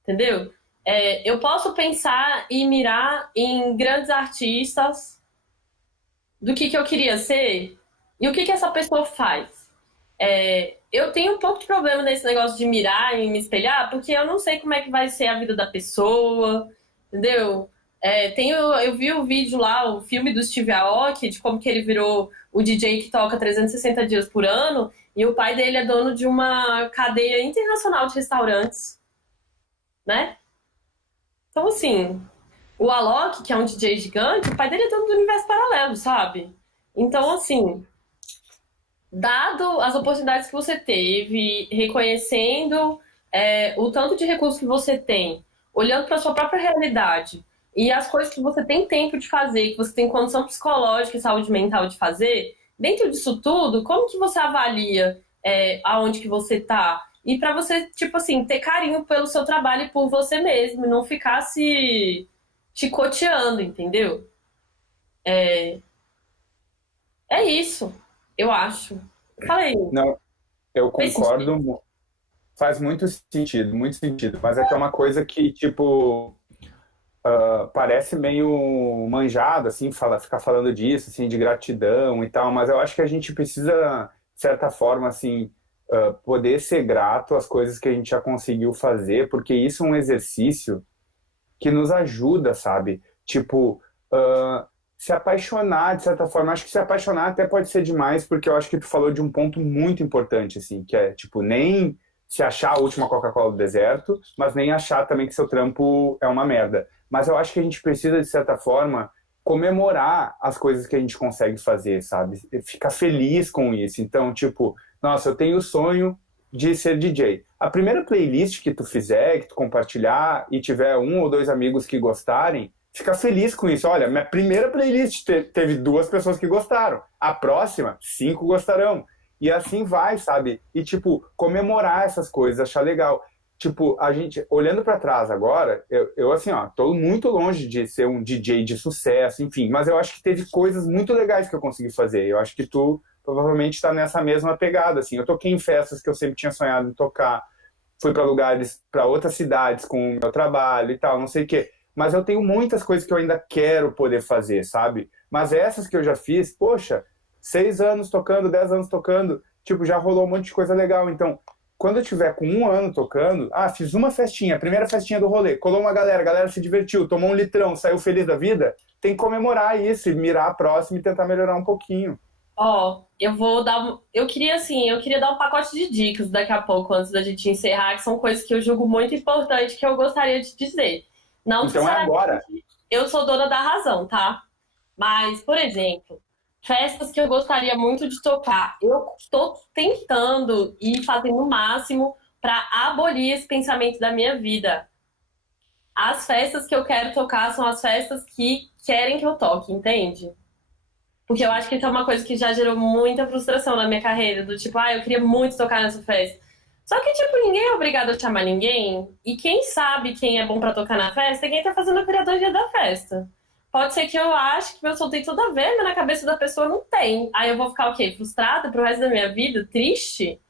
Entendeu? Eu posso pensar e mirar em grandes artistas do que eu queria ser e o que essa pessoa faz. Eu tenho um pouco de problema nesse negócio de mirar e me espelhar, porque eu não sei como é que vai ser a vida da pessoa, entendeu? Eu vi o vídeo lá, o filme do Steve Aoki, de como que ele virou o DJ que toca 360 dias por ano, e o pai dele é dono de uma cadeia internacional de restaurantes, né? Então, assim, o Alok, que é um DJ gigante, o pai dele é dono do universo paralelo, sabe? Então, assim, dado as oportunidades que você teve, reconhecendo o tanto de recursos que você tem, olhando para a sua própria realidade e as coisas que você tem tempo de fazer, que você tem condição psicológica e saúde mental de fazer, dentro disso tudo, como que você avalia aonde que você tá? E para você, tipo assim, ter carinho pelo seu trabalho e por você mesmo, e não ficar se chicoteando, entendeu? É isso, eu acho. Falei, Não, eu fez sentido? concordo, faz muito sentido, mas é que é uma coisa que, tipo, parece meio manjado, assim, ficar falando disso, assim, de gratidão e tal, mas eu acho que a gente precisa, de certa forma, assim, poder ser grato às coisas que a gente já conseguiu fazer, porque isso é um exercício que nos ajuda, sabe? Tipo, se apaixonar, de certa forma. Acho que se apaixonar até pode ser demais, porque eu acho que tu falou de um ponto muito importante, assim, que é, tipo, nem se achar a última Coca-Cola do deserto, mas nem achar também que seu trampo é uma merda. Mas eu acho que a gente precisa, de certa forma, comemorar as coisas que a gente consegue fazer, sabe? Ficar feliz com isso. Então, tipo, nossa, eu tenho o sonho de ser DJ. A primeira playlist que tu fizer, que tu compartilhar e tiver um ou dois amigos que gostarem, fica feliz com isso. Olha, minha primeira playlist teve 2 pessoas que gostaram. A próxima, 5 gostarão. E assim vai, sabe? E, tipo, comemorar essas coisas, achar legal. Tipo, a gente, olhando pra trás agora, eu assim, ó, tô muito longe de ser um DJ de sucesso, enfim, mas eu acho que teve coisas muito legais que eu consegui fazer. Eu acho que tu provavelmente tá nessa mesma pegada, assim. Eu toquei em festas que eu sempre tinha sonhado em tocar, fui pra lugares, pra outras cidades com o meu trabalho e tal, não sei o quê. Mas eu tenho muitas coisas que eu ainda quero poder fazer, sabe? Mas essas que eu já fiz, poxa, 6 anos tocando, 10 anos tocando, tipo, já rolou um monte de coisa legal. Então, quando eu tiver com 1 ano tocando, fiz uma festinha, a primeira festinha do rolê, colou uma galera, a galera se divertiu, tomou um litrão, saiu feliz da vida, tem que comemorar isso, e mirar a próxima e tentar melhorar um pouquinho. Ó, eu vou dar. Eu queria, assim, eu queria dar um pacote de dicas daqui a pouco, antes da gente encerrar, que são coisas que eu julgo muito importante que eu gostaria de dizer. Não Então é necessariamente agora. eu sou dona da razão, tá? Mas, por exemplo, festas que eu gostaria muito de tocar. Eu estou tentando e fazendo o máximo para abolir esse pensamento da minha vida. As festas que eu quero tocar são as festas que querem que eu toque, entende? Porque eu acho que isso é uma coisa que já gerou muita frustração na minha carreira, do tipo, eu queria muito tocar nessa festa. Só que, tipo, ninguém é obrigado a chamar ninguém, e quem sabe quem é bom pra tocar na festa é quem tá fazendo a curadoria da festa. Pode ser que eu ache que meu som tem tudo a ver, mas na cabeça da pessoa não tem. Aí eu vou ficar o quê? Frustrada pro resto da minha vida? Triste?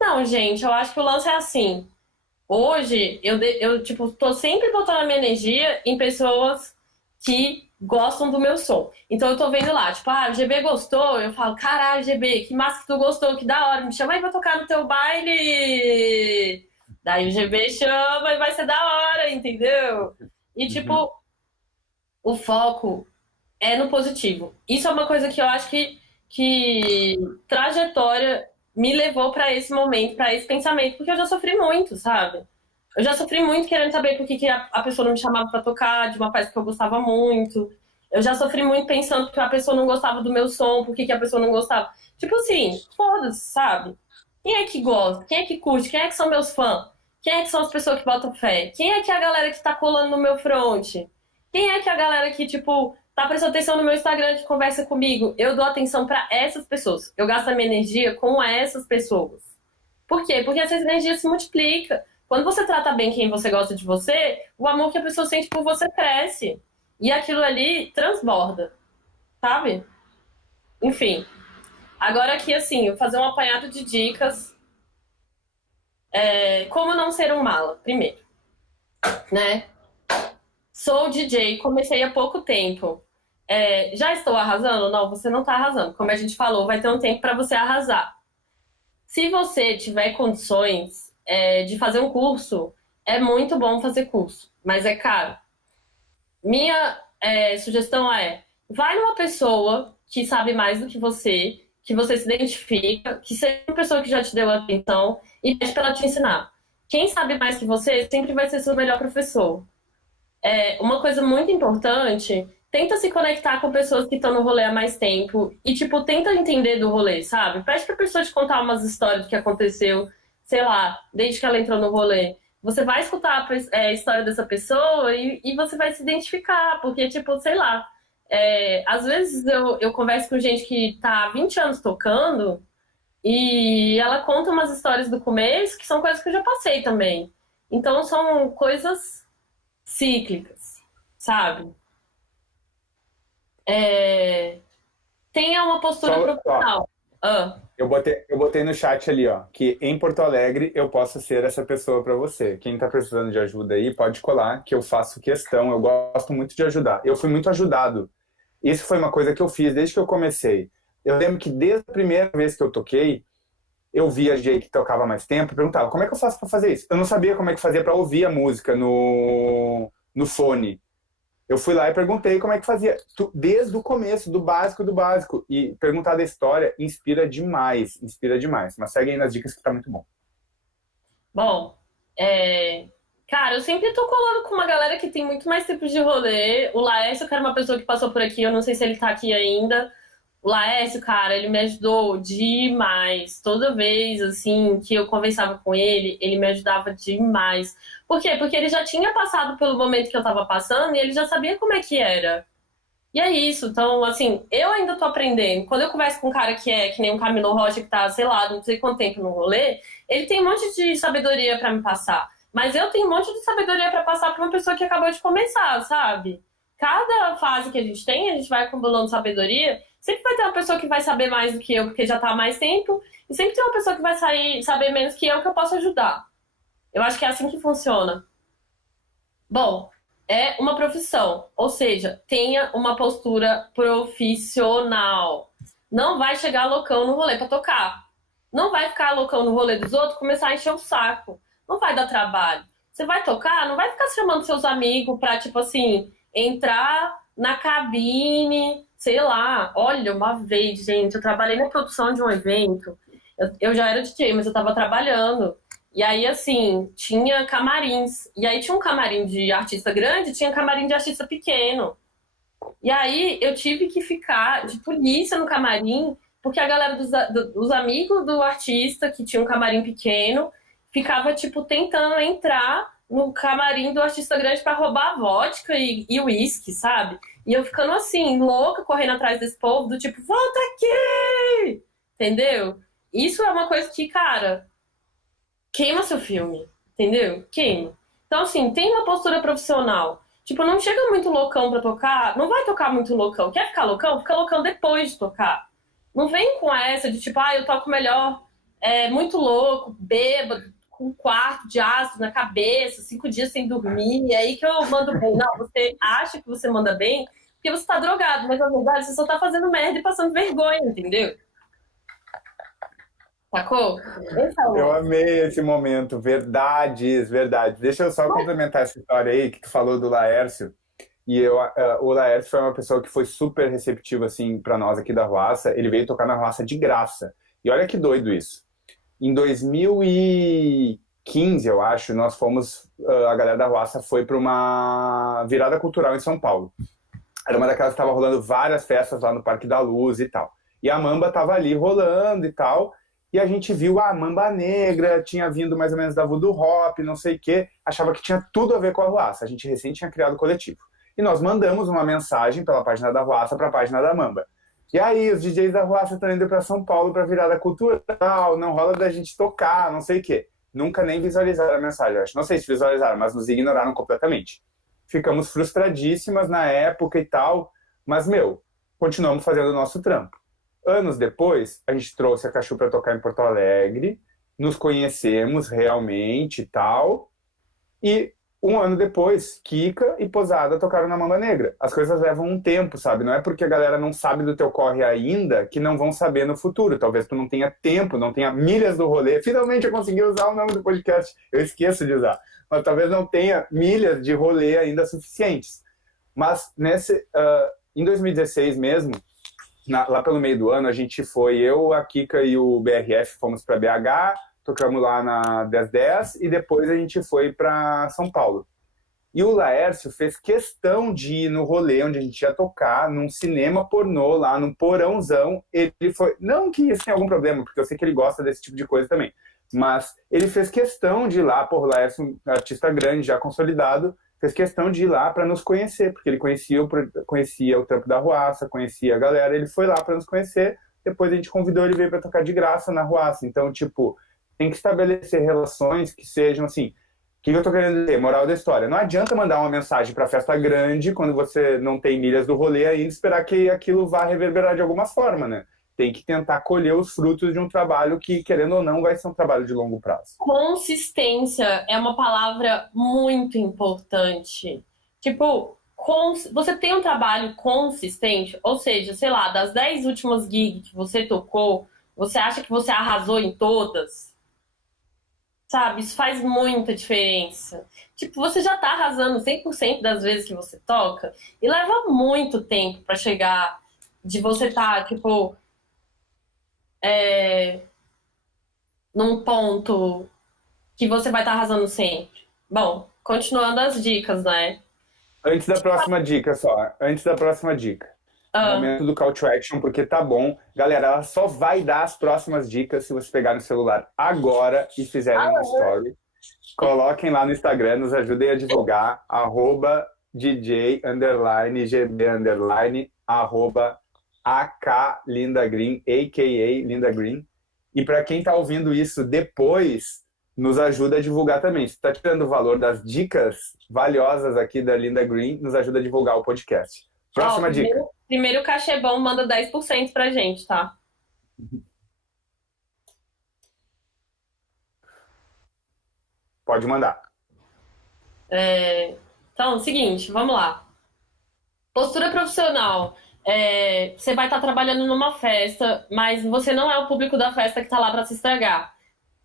Não, gente, eu acho que o lance é assim. Hoje, eu tipo, tô sempre botando a minha energia em pessoas que gostam do meu som. Então eu tô vendo lá, tipo, o GB gostou, eu falo, caralho, GB, que massa que tu gostou, que da hora, me chama aí pra tocar no teu baile. Daí o GB chama e vai ser da hora, entendeu? E Uhum. tipo, o foco é no positivo. Isso é uma coisa que eu acho que trajetória me levou pra esse momento, pra esse pensamento, porque eu já sofri muito, sabe? Eu já sofri muito querendo saber por que que a pessoa não me chamava pra tocar de uma peça que eu gostava muito. Eu já sofri muito pensando que a pessoa não gostava do meu som, por que que a pessoa não gostava. Tipo assim, foda-se, sabe? Quem é que gosta? Quem é que curte? Quem é que são meus fãs? Quem é que são as pessoas que botam fé? Quem é que é a galera que tá colando no meu front? Quem é que é a galera que, tipo, tá prestando atenção no meu Instagram, que conversa comigo? Eu dou atenção pra essas pessoas. Eu gasto a minha energia com essas pessoas. Por quê? Porque essa energia se multiplica. Quando você trata bem quem você gosta de você, o amor que a pessoa sente por você cresce. E aquilo ali transborda, sabe? Enfim. Agora aqui, assim, eu vou fazer um apanhado de dicas. Como não ser um mala, primeiro, né? Sou DJ, comecei há pouco tempo. Já estou arrasando? Não, você não está arrasando. Como a gente falou, vai ter um tempo para você arrasar. Se você tiver condições, de fazer um curso, é muito bom fazer curso, mas é caro. Minha, sugestão é: vai numa pessoa que sabe mais do que você se identifica, que seja uma pessoa que já te deu atenção e pede para ela te ensinar. Quem sabe mais que você sempre vai ser seu melhor professor. Uma coisa muito importante, tenta se conectar com pessoas que estão no rolê há mais tempo e, tipo, tenta entender do rolê, sabe? Pede pra pessoa te contar umas histórias do que aconteceu, sei lá, desde que ela entrou no rolê. Você vai escutar a história dessa pessoa e você vai se identificar, porque, tipo, sei lá, às vezes eu converso com gente que tá há 20 anos tocando e ela conta umas histórias do começo que são coisas que eu já passei também. Então são coisas cíclicas, sabe? É, Tenha uma postura Só, ó, profissional. Ah, eu botei no chat ali, ó, que em Porto Alegre eu posso ser essa pessoa para você. Quem tá precisando de ajuda aí, pode colar, que eu faço questão. Eu gosto muito de ajudar. Eu fui muito ajudado. Isso foi uma coisa que eu fiz desde que eu comecei. Eu lembro que desde a primeira vez que eu toquei, eu via gente que tocava mais tempo e perguntava, como é que eu faço para fazer isso? Eu não sabia como é que fazia para ouvir a música no fone. Eu fui lá e perguntei como é que fazia. Desde o começo, do básico do básico. E perguntar da história inspira demais, inspira demais. Mas segue aí nas dicas que tá muito bom. bom, é, Cara, eu sempre tô colando com uma galera que tem muito mais tempo de rolê. O Laércio, que era uma pessoa que passou por aqui, eu não sei se ele tá aqui ainda. O Laércio, cara, ele me ajudou demais. Toda vez, assim, que eu conversava com ele me ajudava demais. Por quê? Porque ele já tinha passado pelo momento que eu tava passando e ele já sabia como é que era. E é isso. Então, assim, eu ainda tô aprendendo. Quando eu converso com um cara que é que nem um Camilo Rocha, que tá, sei lá, não sei quanto tempo no rolê, ele tem um monte de sabedoria pra me passar. Mas eu tenho um monte de sabedoria pra passar pra uma pessoa que acabou de começar, sabe? Cada fase que a gente vai acumulando sabedoria. Sempre vai ter uma pessoa que vai saber mais do que eu, porque já tá há mais tempo. E sempre tem uma pessoa que vai saber menos que eu posso ajudar. Eu acho que é assim que funciona. Bom, é uma profissão, ou seja, tenha uma postura profissional. Não vai chegar loucão no rolê pra tocar. Não vai ficar loucão no rolê dos outros, começar a encher o saco. Não vai dar trabalho. Você vai tocar, não vai ficar chamando seus amigos pra, tipo assim, entrar na cabine, sei lá. Olha, uma vez, gente, eu trabalhei na produção de um evento. Eu já era DJ, mas eu tava trabalhando. E aí, assim, tinha camarins. E aí tinha um camarim de artista grande, tinha um camarim de artista pequeno. E aí eu tive que ficar de polícia no camarim, porque a galera dos amigos do artista, que tinha um camarim pequeno, ficava, tipo, tentando entrar no camarim do artista grande pra roubar vodka e uísque, sabe? E eu ficando assim, louca, correndo atrás desse povo, do tipo, volta aqui! Entendeu? Isso é uma coisa que, cara, queima seu filme, entendeu? Queima. Então, assim, tem uma postura profissional. Tipo, não chega muito loucão pra tocar, não vai tocar muito loucão. Quer ficar loucão? Fica loucão depois de tocar. Não vem com essa de tipo, ah, eu toco melhor, muito louco, bêbado, com um quarto de ácido na cabeça, 5 dias sem dormir, é aí que eu mando bem. Não, você acha que você manda bem porque você tá drogado, mas na verdade você só tá fazendo merda e passando vergonha, entendeu? Sacou? Esse é Eu o... amei esse momento, verdades, verdades. Deixa eu só complementar essa história aí que tu falou do Laércio. O Laércio foi uma pessoa que foi super receptivo assim para nós aqui da Ruaça. Ele veio tocar na Ruaça de graça. E olha que doido isso. Em 2015, eu acho, nós fomos, a galera da Ruaça foi para uma virada cultural em São Paulo. Era uma daquelas que estava rolando várias festas lá no Parque da Luz e tal. E a Mamba estava ali rolando e tal. E a gente viu a Mamba Negra, tinha vindo mais ou menos da Voodoo Hop, não sei o quê. Achava que tinha tudo a ver com a Ruaça. A gente recém tinha criado o coletivo. E nós mandamos uma mensagem pela página da Ruaça para a página da Mamba. E aí, os DJs da Ruaça estão indo para São Paulo para virada cultural, não rola da gente tocar, não sei o quê. Nunca nem visualizaram a mensagem, eu acho. Não sei se visualizaram, mas nos ignoraram completamente. Ficamos frustradíssimas na época e tal, mas, meu, continuamos fazendo o nosso trampo. Anos depois, a gente trouxe a Cachu para tocar em Porto Alegre, nos conhecemos realmente e tal, e um ano depois, Kika e Posada tocaram na Mamba Negra. As coisas levam um tempo, sabe? Não é porque a galera não sabe do teu corre ainda que não vão saber no futuro. Talvez tu não tenha tempo, não tenha milhas do rolê. Finalmente eu consegui usar o nome do podcast. Eu esqueço de usar. Mas talvez não tenha milhas de rolê ainda suficientes. Mas em 2016 mesmo, lá pelo meio do ano, a gente foi, eu, a Kika e o BRF, fomos para BH, tocamos lá na 1010 e depois a gente foi para São Paulo. E o Laércio fez questão de ir no rolê onde a gente ia tocar, num cinema pornô lá, num porãozão. Ele foi, não que isso tenha algum problema, porque eu sei que ele gosta desse tipo de coisa também, mas ele fez questão de ir lá, o Laércio, um artista grande, já consolidado, fez questão de ir lá para nos conhecer, porque ele conhecia o trampo da Ruaça, conhecia a galera, ele foi lá para nos conhecer, depois a gente convidou ele veio para tocar de graça na Ruaça. Então, tipo, tem que estabelecer relações que sejam assim. O que eu tô querendo dizer? Moral da história. Não adianta mandar uma mensagem para festa grande quando você não tem milhas do rolê ainda, esperar que aquilo vá reverberar de alguma forma, né? Tem que tentar colher os frutos de um trabalho que, querendo ou não, vai ser um trabalho de longo prazo. Consistência é uma palavra muito importante. Tipo, você tem um trabalho consistente, ou seja, sei lá, das 10 últimas gigs que você tocou, você acha que você arrasou em todas? Sabe, isso faz muita diferença. Tipo, você já tá arrasando 100% das vezes que você toca e leva muito tempo pra chegar de você tá, tipo, num ponto que você vai estar arrasando sempre. Bom, continuando as dicas, né? Antes da próxima dica só, antes da próxima dica. Ah, Momento do call to action, porque tá bom. Galera, ela só vai dar as próximas dicas se você pegar no celular agora e fizerem um story. Coloquem lá no Instagram, nos ajudem a divulgar, @DJ GB @AKLindaGreen, a.k.a. Linda Green. E para quem tá ouvindo isso depois, nos ajuda a divulgar também. Se tá tirando o valor das dicas valiosas aqui da Linda Green, nos ajuda a divulgar o podcast. Próxima dica. Primeiro cachê bom manda 10% pra gente, tá? Pode mandar. Então, seguinte, vamos lá. Postura profissional. Você vai estar trabalhando numa festa, mas você não é o público da festa que está lá para se estragar.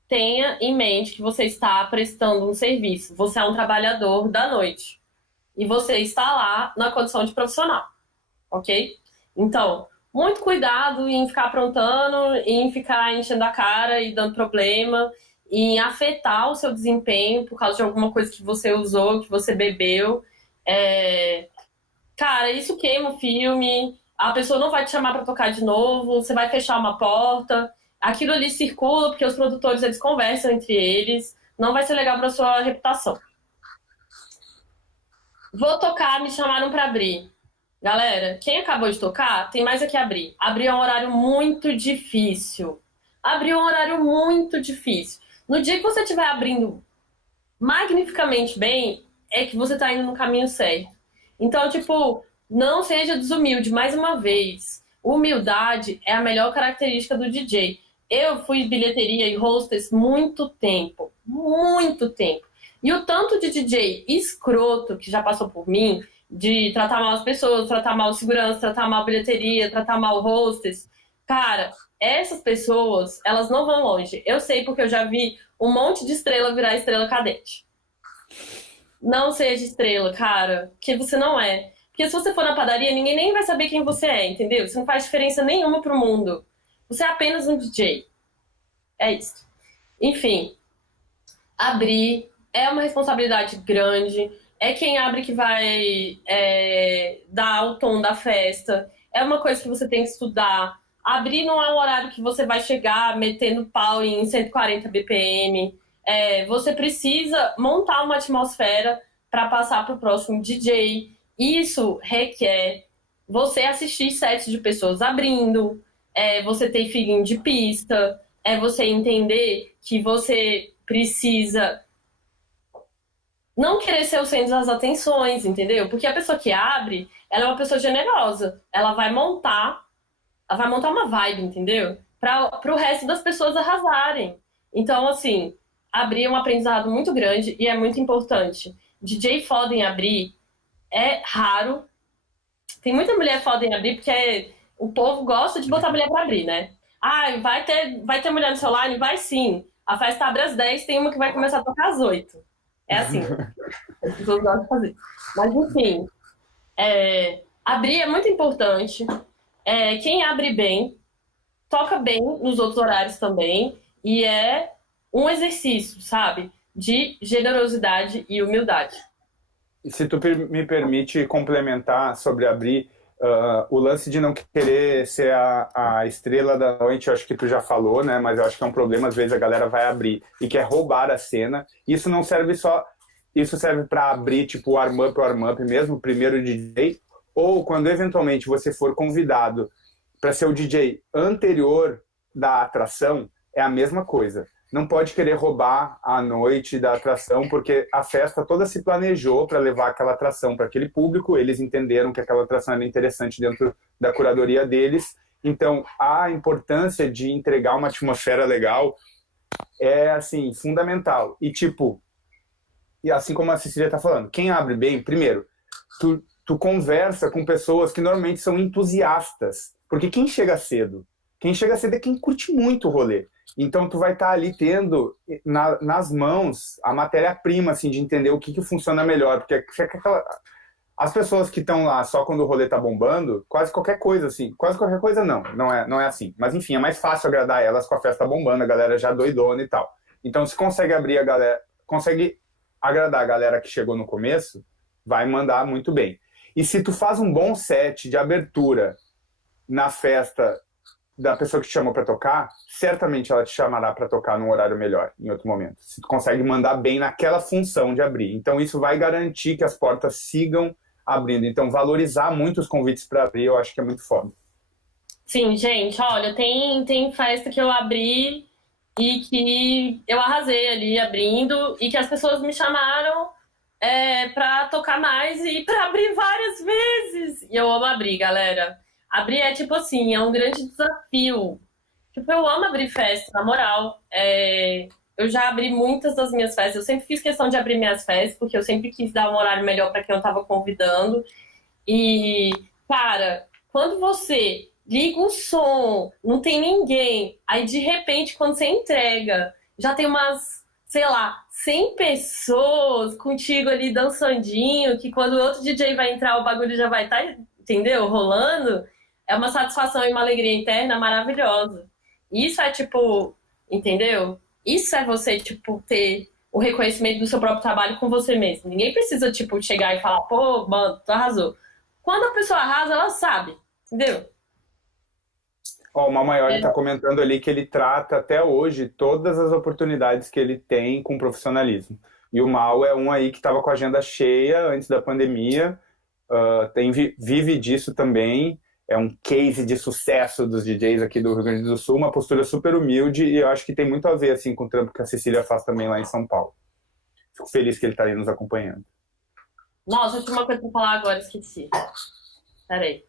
Tenha em mente que você está prestando um serviço. Você é um trabalhador da noite. E você está lá na condição de profissional. Ok? Então, muito cuidado em ficar aprontando, em ficar enchendo a cara e dando problema, em afetar o seu desempenho por causa de alguma coisa que você usou, que você bebeu. Cara, isso queima o filme, a pessoa não vai te chamar para tocar de novo, você vai fechar uma porta, aquilo ali circula porque os produtores eles conversam entre eles, não vai ser legal para sua reputação. Vou tocar, me chamaram para abrir. Galera, quem acabou de tocar, tem mais aqui abrir. Abrir é um horário muito difícil. Abrir é um horário muito difícil. No dia que você estiver abrindo magnificamente bem, é que você tá indo no caminho certo. Então, tipo, não seja desumilde. Mais uma vez, humildade é a melhor característica do DJ. Eu fui bilheteria e hostess muito tempo. Muito tempo. E o tanto de DJ escroto que já passou por mim, de tratar mal as pessoas, tratar mal o segurança, tratar mal a bilheteria, tratar mal o hostess. Cara, essas pessoas, elas não vão longe. Eu sei porque eu já vi um monte de estrela virar estrela cadente. Não seja estrela, cara, que você não é. Porque se você for na padaria, ninguém nem vai saber quem você é, entendeu? Você não faz diferença nenhuma pro mundo. Você é apenas um DJ. É isso. Enfim, abrir é uma responsabilidade grande. É quem abre que vai dar o tom da festa. É uma coisa que você tem que estudar. Abrir não é um horário que você vai chegar metendo pau em 140 BPM. Você precisa montar uma atmosfera para passar para o próximo DJ. Isso requer você assistir sets de pessoas abrindo, você ter feeling de pista, você entender que você precisa não querer ser o centro das atenções, entendeu? Porque a pessoa que abre, ela é uma pessoa generosa. Ela vai montar uma vibe, entendeu? Para o resto das pessoas arrasarem. Então, assim, abrir é um aprendizado muito grande e é muito importante. DJ foda em abrir é raro. Tem muita mulher foda em abrir porque o povo gosta de botar mulher pra abrir, né? Ah, vai ter mulher no seu line? Vai sim. A festa abre às 10, tem uma que vai começar a tocar às 8. É assim. As pessoas gostam de fazer. Mas, enfim, abrir é muito importante. Quem abre bem, toca bem nos outros horários também. E é um exercício, sabe? De generosidade e humildade. Se tu me permite complementar sobre abrir, o lance de não querer ser a estrela da noite, eu acho que tu já falou, né? Mas eu acho que é um problema, às vezes a galera vai abrir e quer roubar a cena. Isso não serve só... Isso serve para abrir, tipo, o warm-up mesmo, o primeiro DJ, ou quando eventualmente você for convidado para ser o DJ anterior da atração, é a mesma coisa. Não pode querer roubar a noite da atração, porque a festa toda se planejou para levar aquela atração para aquele público, eles entenderam que aquela atração era interessante dentro da curadoria deles, então a importância de entregar uma atmosfera legal é, assim, fundamental. E, tipo, e assim como a Cecília está falando, quem abre bem, primeiro, tu conversa com pessoas que normalmente são entusiastas, porque quem chega cedo é quem curte muito o rolê. Então tu vai estar ali tendo nas mãos a matéria-prima, assim, de entender o que funciona melhor, porque as pessoas que estão lá só quando o rolê tá bombando, quase qualquer coisa, assim, quase qualquer coisa não é assim, mas enfim, é mais fácil agradar elas com a festa bombando, a galera já doidona e tal. Então se consegue abrir a galera, consegue agradar a galera que chegou no começo, vai mandar muito bem. E se tu faz um bom set de abertura na festa da pessoa que te chamou para tocar, certamente ela te chamará para tocar num horário melhor, em outro momento. Se tu consegue mandar bem naquela função de abrir. Então isso vai garantir que as portas sigam abrindo. Então valorizar muito os convites para abrir, eu acho que é muito foda. Sim, gente, olha, tem festa que eu abri e que eu arrasei ali abrindo e que as pessoas me chamaram pra tocar mais e pra abrir várias vezes. E eu amo abrir, galera. Abrir é tipo assim, é um grande desafio. Tipo, eu amo abrir festa, na moral. Eu já abri muitas das minhas festas. Eu sempre fiz questão de abrir minhas festas, porque eu sempre quis dar um horário melhor pra quem eu tava convidando. E, cara, quando você liga o som, não tem ninguém, aí de repente, quando você entrega, já tem umas, sei lá, 100 pessoas contigo ali dançandinho, que quando o outro DJ vai entrar, o bagulho já vai estar, entendeu? Rolando. É uma satisfação e uma alegria interna maravilhosa. Isso é tipo, entendeu? Isso é você, tipo, ter o reconhecimento do seu próprio trabalho com você mesmo. Ninguém precisa, tipo, chegar e falar, pô, mano, tu arrasou. Quando a pessoa arrasa, ela sabe, entendeu? Ó, o Mal Maior está comentando ali que ele trata até hoje todas as oportunidades que ele tem com profissionalismo. E o Mal é um aí que estava com a agenda cheia antes da pandemia, vive disso também, é um case de sucesso dos DJs aqui do Rio Grande do Sul, uma postura super humilde e eu acho que tem muito a ver assim, com o trampo que a Cecília faz também lá em São Paulo. Fico feliz que ele está aí nos acompanhando. Nossa, eu tinha uma coisa pra falar agora, esqueci. Peraí.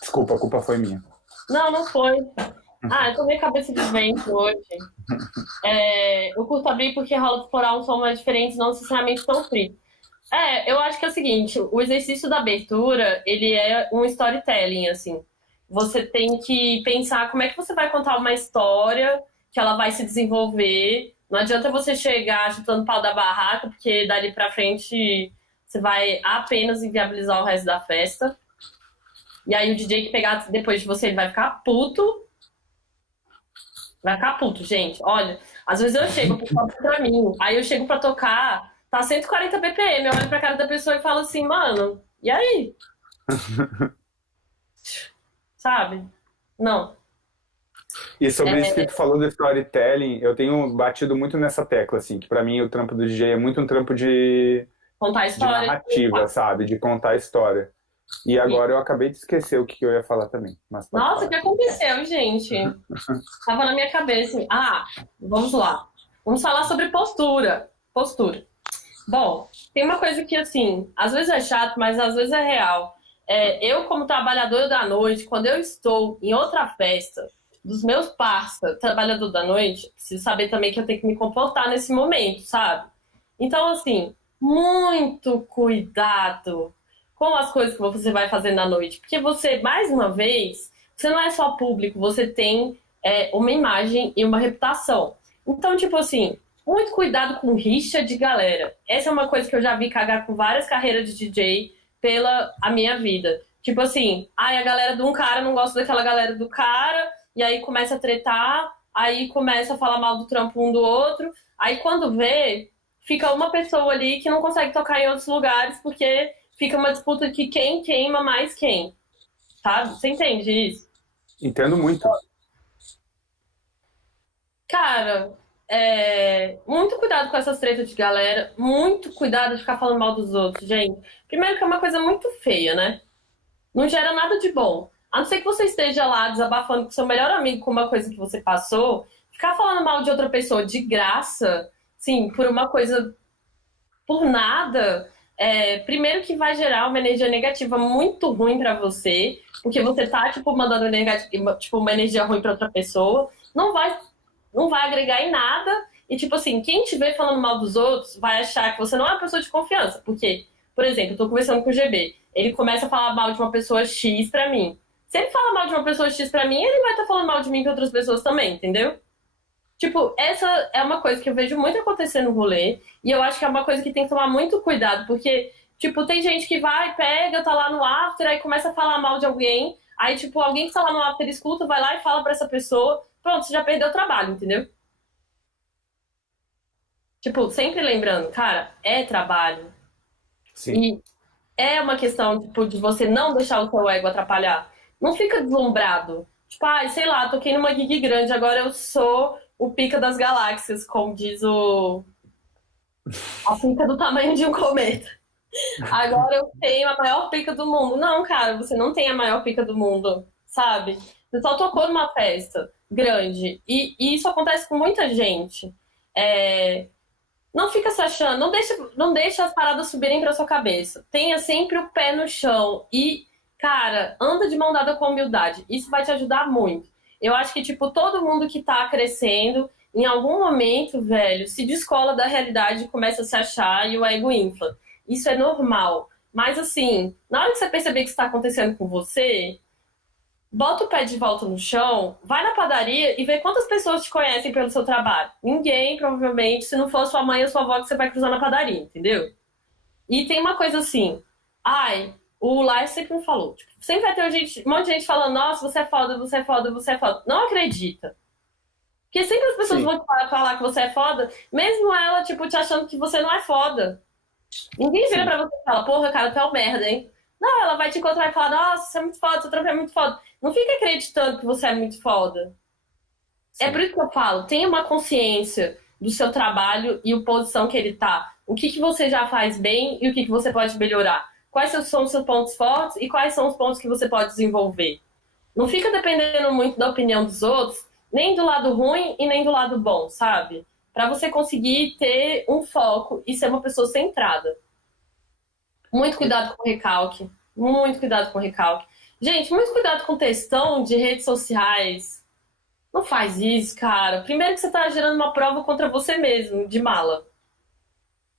Desculpa, a culpa foi minha. Não foi. Eu tô meio cabeça de vento hoje. Eu curto abrir porque rola de explorar um som mais diferente, não necessariamente tão frio. Eu acho que é o seguinte, o exercício da abertura, ele é um storytelling, assim. Você tem que pensar como é que você vai contar uma história, que ela vai se desenvolver. Não adianta você chegar chutando pau da barraca, porque dali pra frente você vai apenas inviabilizar o resto da festa. E aí o DJ que pegar depois de você, ele vai ficar puto. Vai ficar puto, gente. Olha, às vezes eu chego pra mim, aí eu chego pra tocar, tá 140 BPM, eu olho pra cara da pessoa e falo assim, mano, e aí? Sabe? Não. E sobre isso que tu falou do storytelling, eu tenho batido muito nessa tecla, assim, que pra mim o trampo do DJ é muito um trampo de Contar a história. narrativa, sabe? De contar a história. E agora eu acabei de esquecer o que eu ia falar também. Mas Nossa, o que aconteceu, gente? Tava na minha cabeça. Vamos lá. Vamos falar sobre postura. Postura. Bom, tem uma coisa que, assim, às vezes é chato, mas às vezes é real. Eu, como trabalhadora da noite, quando eu estou em outra festa dos meus parça, trabalhador da noite, preciso saber também que eu tenho que me comportar nesse momento, sabe? Então, assim, muito cuidado com as coisas que você vai fazer na noite. Porque você, mais uma vez, você não é só público, você tem uma imagem e uma reputação. Então, tipo assim, muito cuidado com rixa de galera. Essa é uma coisa que eu já vi cagar com várias carreiras de DJ pela a minha vida. Tipo assim, a galera de um cara não gosta daquela galera do cara, e aí começa a tretar, aí começa a falar mal do trampo um do outro, aí quando vê, fica uma pessoa ali que não consegue tocar em outros lugares, porque fica uma disputa de quem queima mais quem, sabe? Você entende isso? Entendo muito. Cara, muito cuidado com essas tretas de galera, muito cuidado de ficar falando mal dos outros, gente. Primeiro que é uma coisa muito feia, né? Não gera nada de bom. A não ser que você esteja lá desabafando com seu melhor amigo com uma coisa que você passou, ficar falando mal de outra pessoa de graça, sim, por uma coisa, por nada, primeiro que vai gerar uma energia negativa muito ruim pra você, porque você tá, tipo, mandando uma energia ruim pra outra pessoa, não vai agregar em nada, e, tipo assim, quem te vê falando mal dos outros vai achar que você não é uma pessoa de confiança, porque, por exemplo, eu tô conversando com o GB, ele começa a falar mal de uma pessoa X pra mim. Se ele fala mal de uma pessoa X pra mim, ele vai estar falando mal de mim pra outras pessoas também, entendeu? Tipo, essa é uma coisa que eu vejo muito acontecer no rolê, e eu acho que é uma coisa que tem que tomar muito cuidado, porque, tipo, tem gente que vai, pega, tá lá no after, aí começa a falar mal de alguém, aí, tipo, alguém que tá lá no after escuta, vai lá e fala pra essa pessoa, pronto, você já perdeu o trabalho, entendeu? Tipo, sempre lembrando, cara, é trabalho. Sim, E é uma questão, tipo, de você não deixar o seu ego atrapalhar. Não fica deslumbrado. Tipo, ai, sei lá, toquei numa gig grande, agora eu sou o pica das galáxias, como diz a pica do tamanho de um cometa. Agora eu tenho a maior pica do mundo. Não, cara, você não tem a maior pica do mundo, sabe? Você só tocou numa festa grande. E isso acontece com muita gente. É, não fica se achando, não deixa as paradas subirem pra sua cabeça. Tenha sempre o pé no chão e, cara, anda de mão dada com humildade. Isso vai te ajudar muito. Eu acho que, tipo, todo mundo que tá crescendo, em algum momento, velho, se descola da realidade e começa a se achar e o ego infla. Isso é normal. Mas, assim, na hora que você perceber que isso tá acontecendo com você, bota o pé de volta no chão, vai na padaria e vê quantas pessoas te conhecem pelo seu trabalho. Ninguém, provavelmente, se não for sua mãe ou sua avó que você vai cruzar na padaria, entendeu? E tem uma coisa assim, ai, o Lars sempre me falou, tipo, sempre vai ter um monte de gente falando, nossa, você é foda, você é foda, você é foda. Não acredita. Porque sempre as pessoas sim, vão te falar que você é foda, mesmo ela, tipo, te achando que você não é foda. Ninguém vira sim, pra você e fala, porra, cara, tu é um merda, hein? Não, ela vai te encontrar e falar, nossa, você é muito foda, seu trampo é muito foda. Não fica acreditando que você é muito foda. É por sim. isso que eu falo, tenha uma consciência do seu trabalho e a posição que ele tá. O que que você já faz bem e o que que você pode melhorar. Quais são os seus pontos fortes e quais são os pontos que você pode desenvolver. Não fica dependendo muito da opinião dos outros, nem do lado ruim e nem do lado bom, sabe? Para você conseguir ter um foco e ser uma pessoa centrada. Muito cuidado com o recalque. Muito cuidado com o recalque. Gente, muito cuidado com textão de redes sociais. Não faz isso, cara. Primeiro que você tá gerando uma prova contra você mesmo, de mala.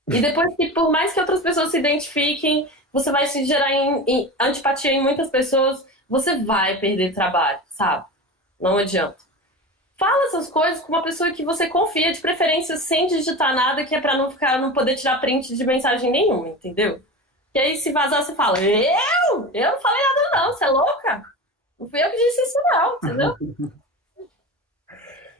E depois que, por mais que outras pessoas se identifiquem, você vai se gerar em antipatia em muitas pessoas, você vai perder trabalho, sabe? Não adianta. Fala essas coisas com uma pessoa que você confia, de preferência sem digitar nada, que é pra não ficar, não poder tirar print de mensagem nenhuma, entendeu? E aí, se vazar, você fala, Eu não falei nada, não, você é louca? Não fui eu que disse isso, não, entendeu?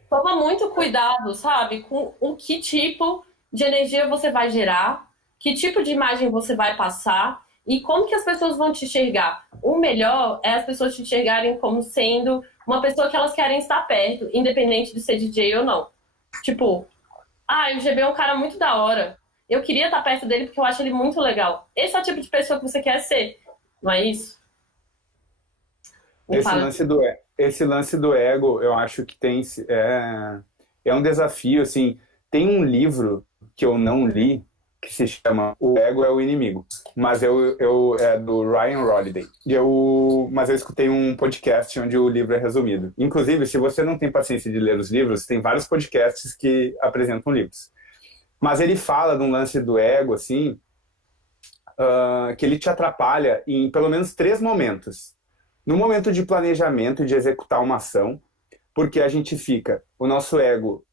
Toma muito cuidado, sabe, com o que tipo de energia você vai gerar, que tipo de imagem você vai passar e como que as pessoas vão te enxergar. O melhor é as pessoas te enxergarem como sendo uma pessoa que elas querem estar perto, independente de ser DJ ou não. Tipo, o GB é um cara muito da hora. Eu queria estar perto dele porque eu acho ele muito legal. Esse é o tipo de pessoa que você quer ser, não é isso? Me Esse fala. lance do, esse lance do ego, eu acho que é um desafio, assim. Tem um livro que eu não li que se chama O Ego é o Inimigo, mas é do Ryan Holiday. Mas eu escutei um podcast onde o livro é resumido. Inclusive, se você não tem paciência de ler os livros, tem vários podcasts que apresentam livros. Mas ele fala de um lance do ego, assim, que ele te atrapalha em pelo menos três momentos. No momento de planejamento, de executar uma ação, porque a gente fica, o nosso ego,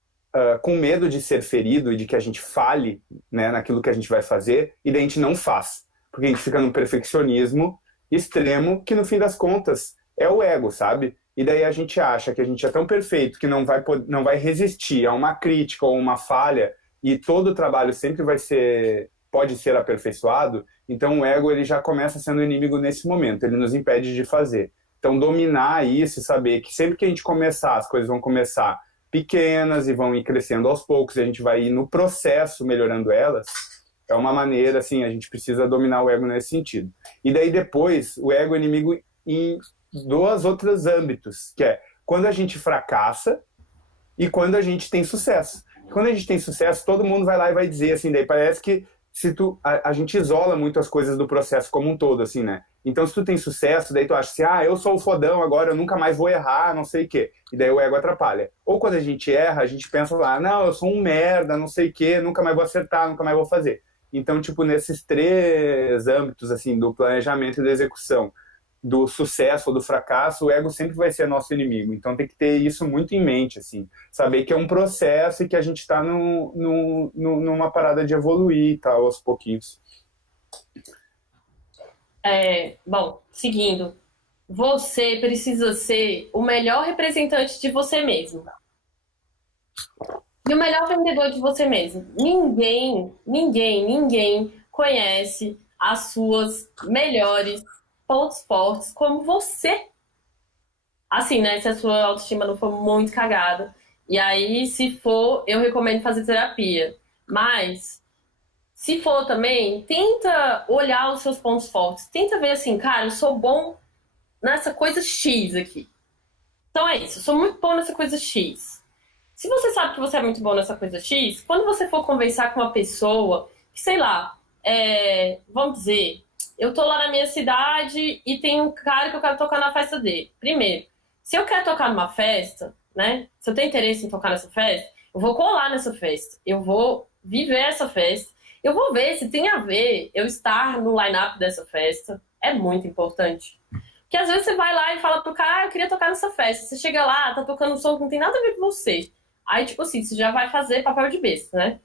com medo de ser ferido e de que a gente falhe, né, naquilo que a gente vai fazer, e daí a gente não faz. Porque a gente fica num perfeccionismo extremo que, no fim das contas, é o ego, sabe? E daí a gente acha que a gente é tão perfeito que não vai resistir a uma crítica ou uma falha, e todo o trabalho sempre pode ser aperfeiçoado. Então o ego ele já começa sendo inimigo nesse momento, ele nos impede de fazer. Então dominar isso e saber que sempre que a gente começar, as coisas vão começar pequenas e vão ir crescendo aos poucos, e a gente vai ir no processo melhorando elas, é uma maneira, assim, a gente precisa dominar o ego nesse sentido. E daí depois, o ego é inimigo em dois outros âmbitos, que é quando a gente fracassa e quando a gente tem sucesso. Quando a gente tem sucesso, todo mundo vai lá e vai dizer, assim, daí parece que a gente isola muito as coisas do processo como um todo, assim, né? Então, se tu tem sucesso, daí tu acha assim, eu sou o fodão agora, eu nunca mais vou errar, não sei o quê. E daí o ego atrapalha. Ou quando a gente erra, a gente pensa lá, não, eu sou um merda, não sei o quê, nunca mais vou acertar, nunca mais vou fazer. Então, tipo, nesses três âmbitos, assim, do planejamento e da execução, do sucesso ou do fracasso, o ego sempre vai ser nosso inimigo. Então tem que ter isso muito em mente, assim. Saber que é um processo e que a gente está numa parada de evoluir e tal, aos pouquinhos. Bom, seguindo. Você precisa ser o melhor representante de você mesmo. E o melhor vendedor de você mesmo. Ninguém conhece as suas melhores pontos fortes como você. Assim, né? Se a sua autoestima não for muito cagada. E aí, se for, eu recomendo fazer terapia. Mas, se for também, tenta olhar os seus pontos fortes. Tenta ver assim, cara, eu sou bom nessa coisa X aqui. Então é isso, eu sou muito bom nessa coisa X. Se você sabe que você é muito bom nessa coisa X, quando você for conversar com uma pessoa, que, sei lá, vamos dizer, eu tô lá na minha cidade e tem um cara que eu quero tocar na festa dele. Primeiro, se eu quero tocar numa festa, né? Se eu tenho interesse em tocar nessa festa, eu vou colar nessa festa. Eu vou viver essa festa. Eu vou ver se tem a ver eu estar no line-up dessa festa. É muito importante. Porque às vezes você vai lá e fala pro cara, eu queria tocar nessa festa. Você chega lá, tá tocando um som que não tem nada a ver com você. Aí, tipo assim, você já vai fazer papel de besta, né?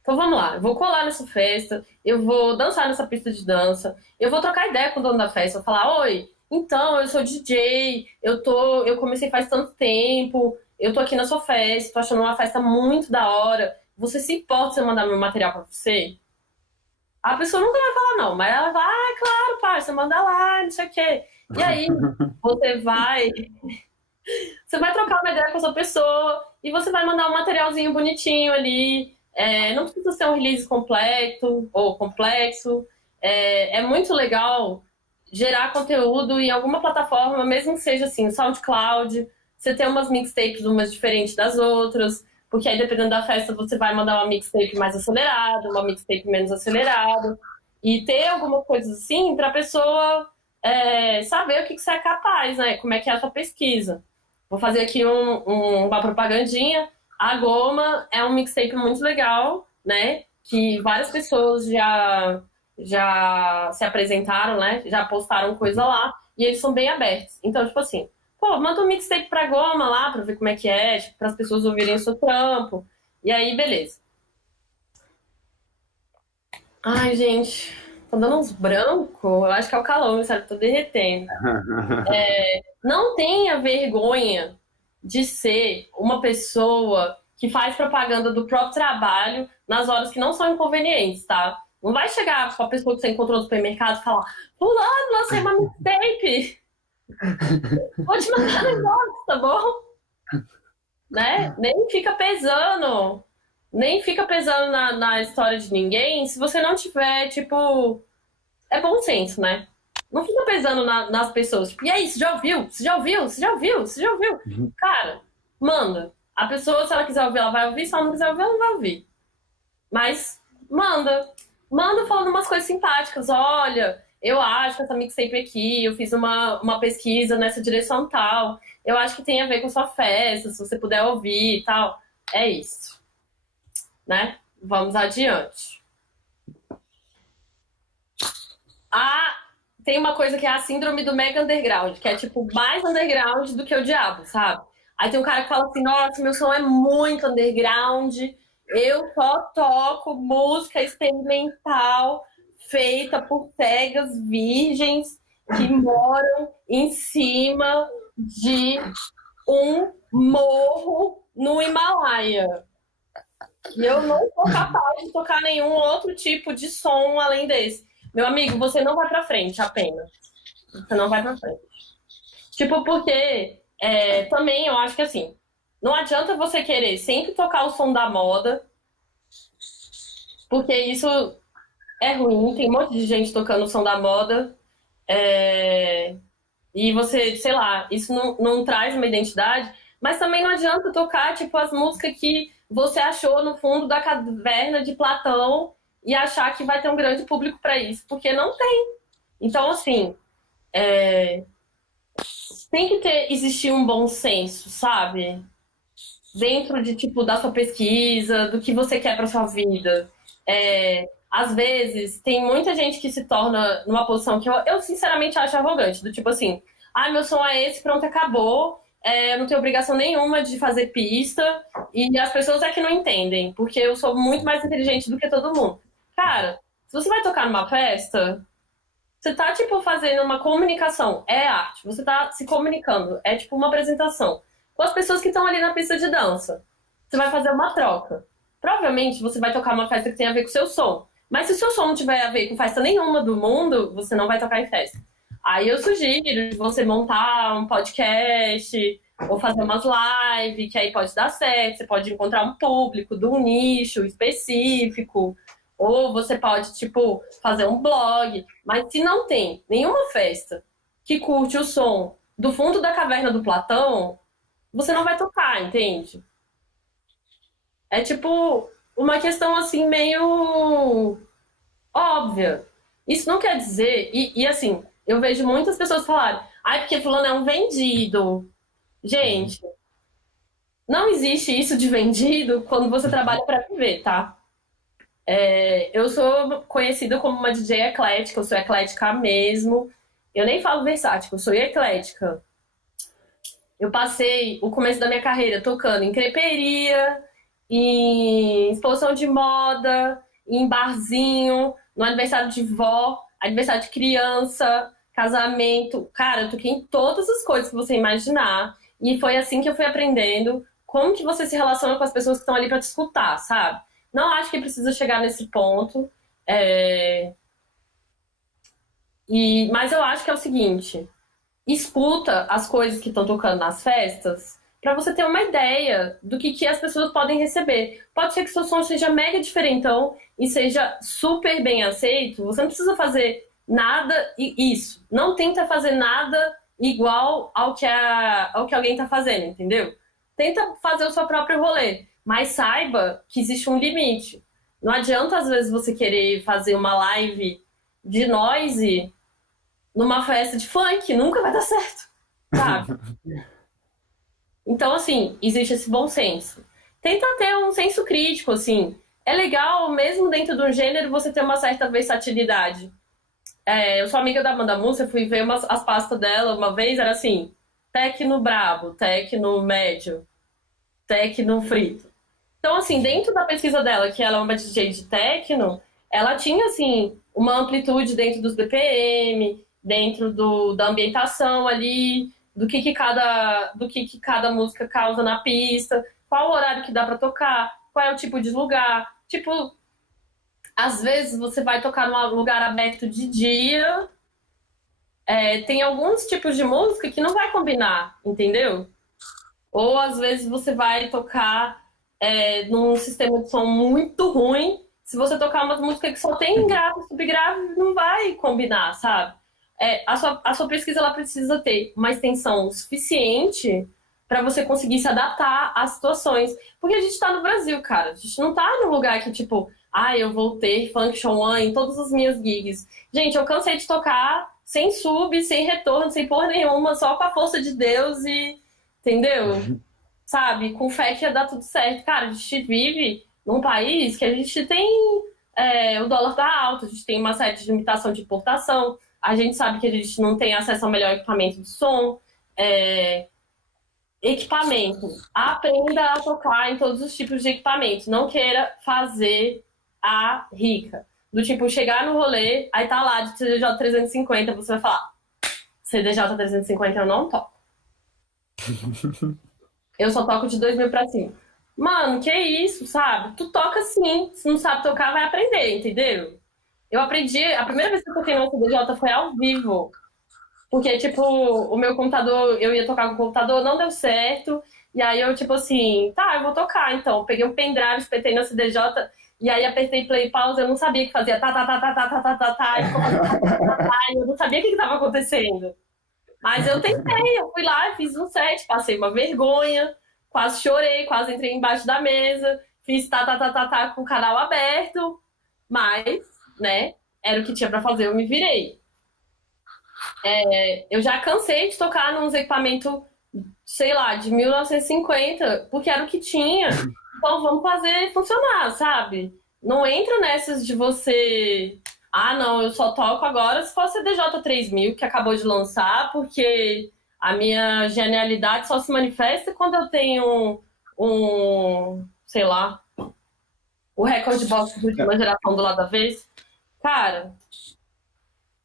Então vamos lá, eu vou colar nessa festa, eu vou dançar nessa pista de dança, eu vou trocar ideia com o dono da festa, vou falar, oi, então, eu sou DJ, eu comecei faz tanto tempo, eu tô aqui na sua festa, tô achando uma festa muito da hora. Você se importa se eu mandar meu material pra você? A pessoa nunca vai falar não, mas ela vai, ah, claro, parça, manda lá, não sei o quê. E aí, você vai você vai trocar uma ideia com essa pessoa e você vai mandar um materialzinho bonitinho ali. Não precisa ser um release completo ou complexo. É muito legal gerar conteúdo em alguma plataforma, mesmo que seja assim, o SoundCloud. Você tem umas mixtapes umas diferentes das outras, porque aí dependendo da festa você vai mandar uma mixtape mais acelerada, uma mixtape menos acelerada. E ter alguma coisa assim para a pessoa saber o que você é capaz, né? Como é que é a sua pesquisa. Vou fazer aqui uma propagandinha. A Goma é um mixtape muito legal, né? Que várias pessoas já se apresentaram, né? Já postaram coisa lá. E eles são bem abertos. Então, tipo assim, pô, manda um mixtape pra Goma lá pra ver como é que é, tipo, para as pessoas ouvirem o seu trampo. E aí, beleza. Ai, gente, tô dando uns brancos. Eu acho que é o calor, meu cérebro tá derretendo. Não tenha vergonha de ser uma pessoa que faz propaganda do próprio trabalho nas horas que não são inconvenientes, tá? Não vai chegar com a pessoa que você encontrou no supermercado e falar: Fulano, lancei uma mixtape, vou te mandar no inbox, tá bom? Né? Nem fica pesando na história de ninguém se você não tiver, tipo, é bom senso, né? Não fica pesando nas pessoas. Tipo, e aí, você já ouviu? Você já ouviu? Você já ouviu? Você já ouviu? Cara, manda. A pessoa, se ela quiser ouvir, ela vai ouvir. Se ela não quiser ouvir, ela não vai ouvir. Mas manda. Manda falando umas coisas simpáticas. Olha, eu acho que essa mixtape aqui, eu fiz uma pesquisa nessa direção tal. Eu acho que tem a ver com sua festa, se você puder ouvir e tal. É isso, né? Vamos adiante. Tem uma coisa que é a síndrome do mega underground, que é tipo mais underground do que o diabo, sabe? Aí tem um cara que fala assim: nossa, meu som é muito underground, eu só toco música experimental feita por cegas virgens que moram em cima de um morro no Himalaia. E eu não sou capaz de tocar nenhum outro tipo de som além desse. Meu amigo, você não vai pra frente apenas. Você não vai pra frente. Tipo, porque também eu acho que assim, não adianta você querer sempre tocar o som da moda, porque isso é ruim. Tem um monte de gente tocando o som da moda. E você, sei lá, isso não traz uma identidade. Mas também não adianta tocar, tipo, as músicas que você achou no fundo da caverna de Platão e achar que vai ter um grande público para isso, porque não tem. Então, assim, tem que existir um bom senso, sabe? Dentro de, tipo, da sua pesquisa, do que você quer para sua vida. Às vezes, tem muita gente que se torna numa posição que eu sinceramente acho arrogante, do tipo assim, meu som é esse, pronto, acabou. Eu não tenho obrigação nenhuma de fazer pista e as pessoas é que não entendem, porque eu sou muito mais inteligente do que todo mundo. Cara, se você vai tocar numa festa, você tá, tipo, fazendo uma comunicação. É arte. Você tá se comunicando. É, tipo, uma apresentação com as pessoas que estão ali na pista de dança. você vai fazer uma troca. Provavelmente você vai tocar uma festa que tem a ver com o seu som. Mas se o seu som não tiver a ver com festa nenhuma do mundo, você não vai tocar em festa. Aí eu sugiro você montar um podcast ou fazer umas lives, que aí pode dar certo. Você pode encontrar um público de um nicho específico. Ou você pode, tipo, fazer um blog. Mas se não tem nenhuma festa que curte o som do fundo da caverna do Platão, você não vai tocar, entende? É tipo uma questão assim meio óbvia. Isso não quer dizer, e assim, eu vejo muitas pessoas falarem, ai, porque fulano é um vendido. Gente, não existe isso de vendido quando você trabalha para viver, tá? Eu sou conhecida como uma DJ eclética, eu sou eclética mesmo. Eu nem falo versátil, eu sou eclética. Eu passei o começo da minha carreira tocando em creperia, em exposição de moda, em barzinho, no aniversário de vó, aniversário de criança, casamento. Cara, eu toquei em todas as coisas que você imaginar. E foi assim que eu fui aprendendo como que você se relaciona com as pessoas que estão ali para te escutar, sabe? Não acho que precisa chegar nesse ponto. é, mas eu acho que é o seguinte: escuta as coisas que estão tocando nas festas para você ter uma ideia do que as pessoas podem receber. Pode ser que seu som seja mega diferentão e seja super bem aceito. Você não precisa fazer nada isso. Não tenta fazer nada igual ao que alguém está fazendo, entendeu? Tenta fazer o seu próprio rolê, mas saiba que existe um limite. Não adianta, às vezes, você querer fazer uma live de noise numa festa de funk, nunca vai dar certo, sabe? Então, assim, existe esse bom senso. Tenta ter um senso crítico, assim. É legal, mesmo dentro de um gênero, você ter uma certa versatilidade. Eu sou amiga da Amanda Mussa, fui ver as pastas dela uma vez, era assim, tecno brabo, tecno médio, tecno frito. Então, assim, dentro da pesquisa dela, que ela é uma DJ de techno, ela tinha, assim, uma amplitude dentro dos BPM, dentro da ambientação ali, do que cada música causa na pista, qual o horário que dá pra tocar, qual é o tipo de lugar. Tipo, às vezes você vai tocar num lugar aberto de dia, tem alguns tipos de música que não vai combinar, entendeu? Ou às vezes você vai tocar num sistema de som muito ruim. Se você tocar uma música que só tem grave e subgrave, não vai combinar, sabe? A sua pesquisa ela precisa ter uma extensão suficiente para você conseguir se adaptar às situações. Porque a gente tá no Brasil, cara. A gente não tá num lugar que, tipo, eu vou ter Function One em todas as minhas gigs. Gente, eu cansei de tocar sem sub, sem retorno, sem porra nenhuma, só com a força de Deus e... Entendeu? Sabe? Com fé que ia dar tudo certo. Cara, a gente vive num país que a gente tem o dólar tá alto, a gente tem uma certa limitação de importação, a gente sabe que a gente não tem acesso ao melhor equipamento de som. Equipamento. Aprenda a tocar em todos os tipos de equipamentos. Não queira fazer a rica. Do tipo, chegar no rolê, aí tá lá de CDJ 350, você vai falar, CDJ 350 eu não toco. Eu só toco de 2.000 pra cima. Mano, que isso, sabe? Tu toca sim. Se não sabe tocar, vai aprender, entendeu? Eu aprendi... A primeira vez que eu toquei no CDJ foi ao vivo. Porque, tipo, o meu computador... Eu ia tocar com o computador, não deu certo. E aí eu, tipo assim... Tá, eu vou tocar, então. Eu peguei um pendrive, espetei no CDJ... E aí apertei play e pause, eu não sabia o que fazia. Tá, tá, tá, tá, tá, tá, tá, tá, tá. E eu não sabia o que estava acontecendo. Mas eu tentei, eu fui lá, fiz um set, passei uma vergonha, quase chorei, quase entrei embaixo da mesa, fiz tá, tá, tá, tá, tá com o canal aberto, mas, né, era o que tinha pra fazer, eu me virei. Eu já cansei de tocar nos equipamentos, sei lá, de 1950, porque era o que tinha. Então vamos fazer funcionar, sabe? Não entra nessas de você... não, eu só toco agora se for CDJ 3000, que acabou de lançar, porque a minha genialidade só se manifesta quando eu tenho sei lá, o recorde box de última geração do lado da vez. Cara,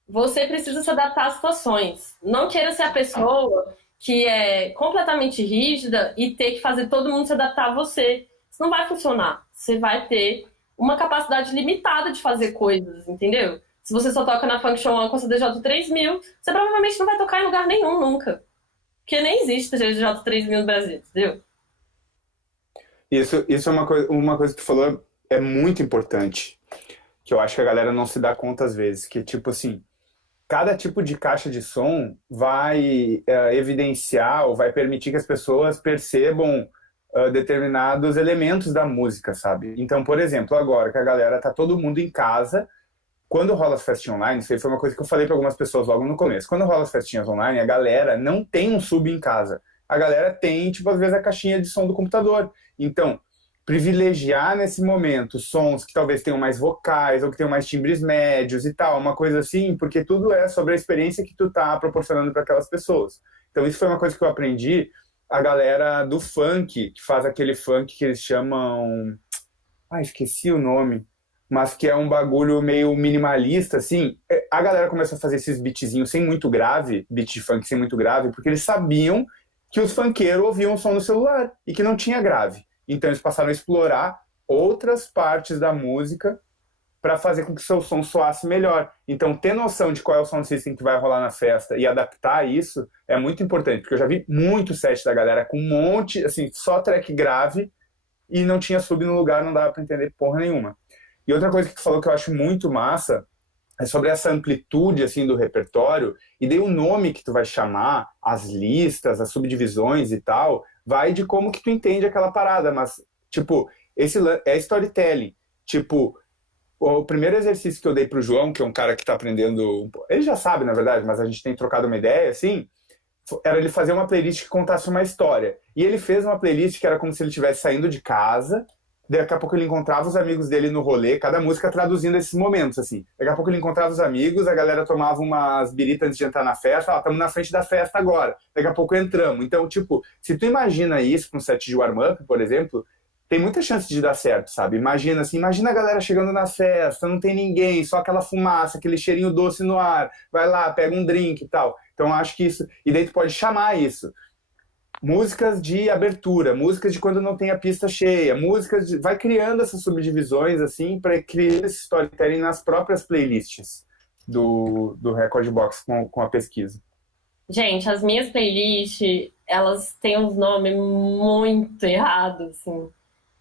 você precisa se adaptar às situações. Não queira ser a pessoa que é completamente rígida e ter que fazer todo mundo se adaptar a você. isso não vai funcionar. Você vai ter uma capacidade limitada de fazer coisas, entendeu? Se você só toca na Function One com a CDJ 3000, você provavelmente não vai tocar em lugar nenhum nunca. Porque nem existe CDJ 3000 no Brasil, entendeu? Isso é uma coisa que tu falou é muito importante, que eu acho que a galera não se dá conta às vezes, que tipo assim, cada tipo de caixa de som vai evidenciar ou vai permitir que as pessoas percebam determinados elementos da música, sabe? Então, por exemplo, agora que a galera tá todo mundo em casa, quando rola as festinhas online, isso aí foi uma coisa que eu falei para algumas pessoas logo no começo. Quando rola as festinhas online, a galera não tem um sub em casa. A galera tem, tipo, às vezes a caixinha de som do computador. Então, privilegiar nesse momento sons que talvez tenham mais vocais ou que tenham mais timbres médios e tal, uma coisa assim, porque tudo é sobre a experiência que tu tá proporcionando para aquelas pessoas. Então, isso foi uma coisa que eu aprendi. A galera do funk, que faz aquele funk que eles chamam... Ah, esqueci o nome, mas que é um bagulho meio minimalista, assim. A galera começou a fazer esses beatzinhos sem muito grave, beat de funk sem muito grave, porque eles sabiam que os funkeiros ouviam o som no celular e que não tinha grave. Então eles passaram a explorar outras partes da música para fazer com que o seu som soasse melhor. Então ter noção de qual é o sound system que vai rolar na festa e adaptar isso é muito importante, porque eu já vi muito set da galera com um monte, assim, só track grave e não tinha sub no lugar, não dava para entender porra nenhuma. E outra coisa que tu falou que eu acho muito massa é sobre essa amplitude assim do repertório, e daí o nome que tu vai chamar, as listas, as subdivisões e tal, vai de como que tu entende aquela parada, mas tipo, esse é storytelling. Tipo, o primeiro exercício que eu dei pro João, que é um cara que tá aprendendo, ele já sabe, na verdade, mas a gente tem trocado uma ideia assim, era ele fazer uma playlist que contasse uma história. E ele fez uma playlist que era como se ele estivesse saindo de casa. Daqui a pouco ele encontrava os amigos dele no rolê, cada música traduzindo esses momentos, assim. Daqui a pouco ele encontrava os amigos, a galera tomava umas biritas antes de entrar na festa, estamos na frente da festa agora. Daqui a pouco entramos. Então, tipo, se tu imagina isso para um set de warm-up, por exemplo, tem muita chance de dar certo, sabe? Imagina assim, imagina a galera chegando na festa, não tem ninguém, só aquela fumaça, aquele cheirinho doce no ar, vai lá, pega um drink e tal. Então, acho que isso... E daí tu pode chamar isso. Músicas de abertura, músicas de quando não tem a pista cheia, músicas de... Vai criando essas subdivisões, assim, para criar esse storytelling nas próprias playlists do Record Box com a pesquisa. Gente, as minhas playlists, elas têm uns nomes muito errados, assim.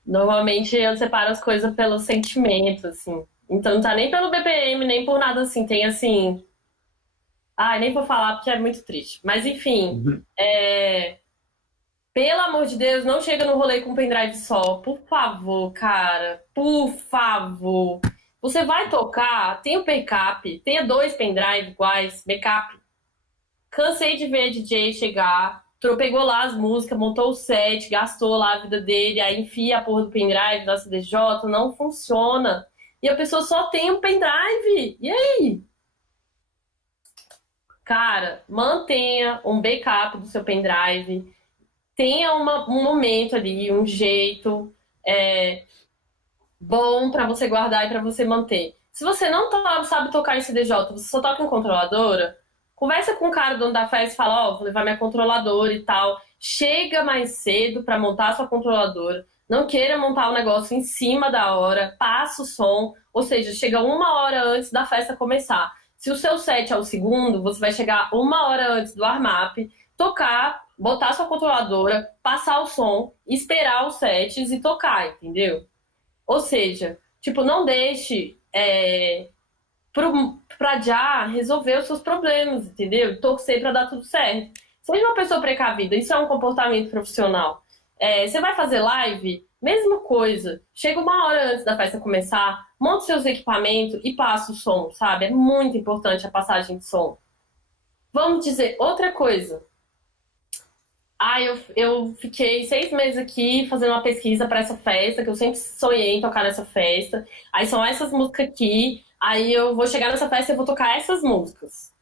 Normalmente eu separo as coisas pelo sentimento, assim. Então não tá nem pelo BPM, nem por nada assim. Tem assim. Ai, nem vou falar porque é muito triste. Mas enfim, Uhum. pelo amor de Deus, não chega no rolê com pendrive só. Por favor, cara. Por favor. Você vai tocar, tem o backup, tenha 2 pendrive iguais, backup. Cansei de ver DJ chegar, pegou lá as músicas, montou o set, gastou lá a vida dele, aí enfia a porra do pendrive da CDJ, não funciona. E a pessoa só tem um pendrive. E aí? Cara, mantenha um backup do seu pendrive, tenha um momento ali, um jeito bom pra você guardar e pra você manter. Se você não sabe tocar em CDJ, você só toca em controladora, conversa com o cara dono da festa e fala, ó, vou levar minha controladora e tal. Chega mais cedo pra montar a sua controladora. Não queira montar o negócio em cima da hora, passa o som, ou seja, chega 1 hora antes da festa começar. Se o seu set é o segundo, você vai chegar 1 hora antes do warm-up, tocar, botar sua controladora, passar o som, esperar os sets e tocar, entendeu? Ou seja, tipo, não deixe pra já resolver os seus problemas, entendeu? Torcer pra dar tudo certo. Seja uma pessoa precavida, isso é um comportamento profissional. Você vai fazer live? Mesma coisa. Chega 1 hora antes da festa começar, monta seus equipamentos e passa o som, sabe? É muito importante a passagem de som. Vamos dizer outra coisa. Eu fiquei 6 meses aqui fazendo uma pesquisa para essa festa, que eu sempre sonhei em tocar nessa festa. Aí são essas músicas aqui. Aí eu vou chegar nessa festa e vou tocar essas músicas.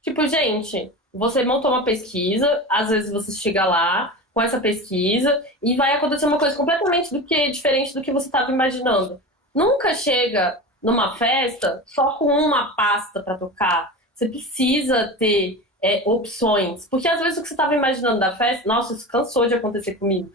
Tipo, gente, você montou uma pesquisa, às vezes você chega lá com essa pesquisa e vai acontecer uma coisa completamente diferente do que você estava imaginando. Nunca chega numa festa só com uma pasta para tocar. Você precisa ter opções. Porque às vezes o que você estava imaginando da festa, nossa, isso cansou de acontecer comigo.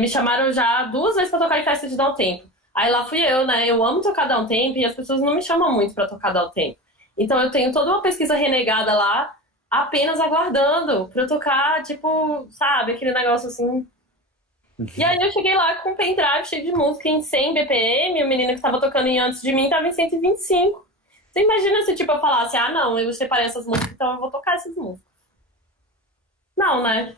Me chamaram já 2 vezes pra tocar em festa de Dar o Tempo. Aí lá fui eu, né? Eu amo tocar Dar o Tempo e as pessoas não me chamam muito pra tocar Dar o Tempo. Então eu tenho toda uma pesquisa renegada lá, apenas aguardando pra eu tocar, tipo, sabe, aquele negócio assim. E aí eu cheguei lá com um pendrive cheio de música em 100 BPM, o menino que tava tocando em antes de mim tava em 125. Você imagina se, tipo, eu falasse, ah, não, eu separei essas músicas, então eu vou tocar essas músicas. Não, né?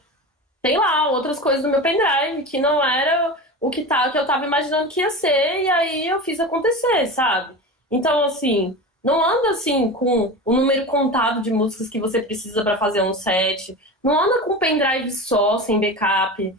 Tem lá outras coisas no meu pendrive que não era o que eu tava imaginando que ia ser, e aí eu fiz acontecer, sabe? Então, assim, não anda assim com o número contado de músicas que você precisa pra fazer um set. Não anda com um pendrive só, sem backup.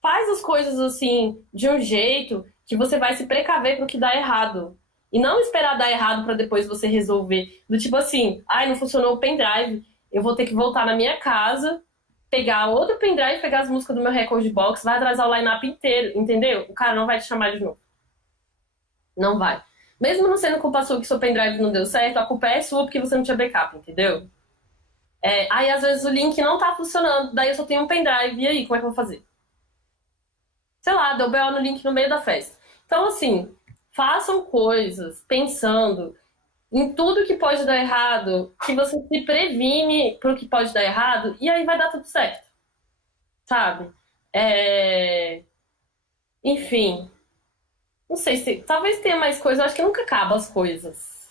Faz as coisas assim de um jeito que você vai se precaver pro que dá errado. E não esperar dar errado pra depois você resolver. Do tipo assim, ai, não funcionou o pendrive, eu vou ter que voltar na minha casa, pegar outro pendrive, pegar as músicas do meu Record Box, vai atrasar o line-up inteiro, entendeu? O cara não vai te chamar de novo. Não vai. Mesmo não sendo culpa sua que seu pendrive não deu certo, a culpa é sua porque você não tinha backup, entendeu? Aí às vezes o link não tá funcionando, daí eu só tenho um pendrive, e aí, como é que eu vou fazer? Sei lá, deu BO no link no meio da festa. Então, assim, façam coisas pensando em tudo que pode dar errado, que você se previne pro que pode dar errado, e aí vai dar tudo certo, sabe? Enfim, não sei se... Talvez tenha mais coisas, eu acho que nunca acaba as coisas.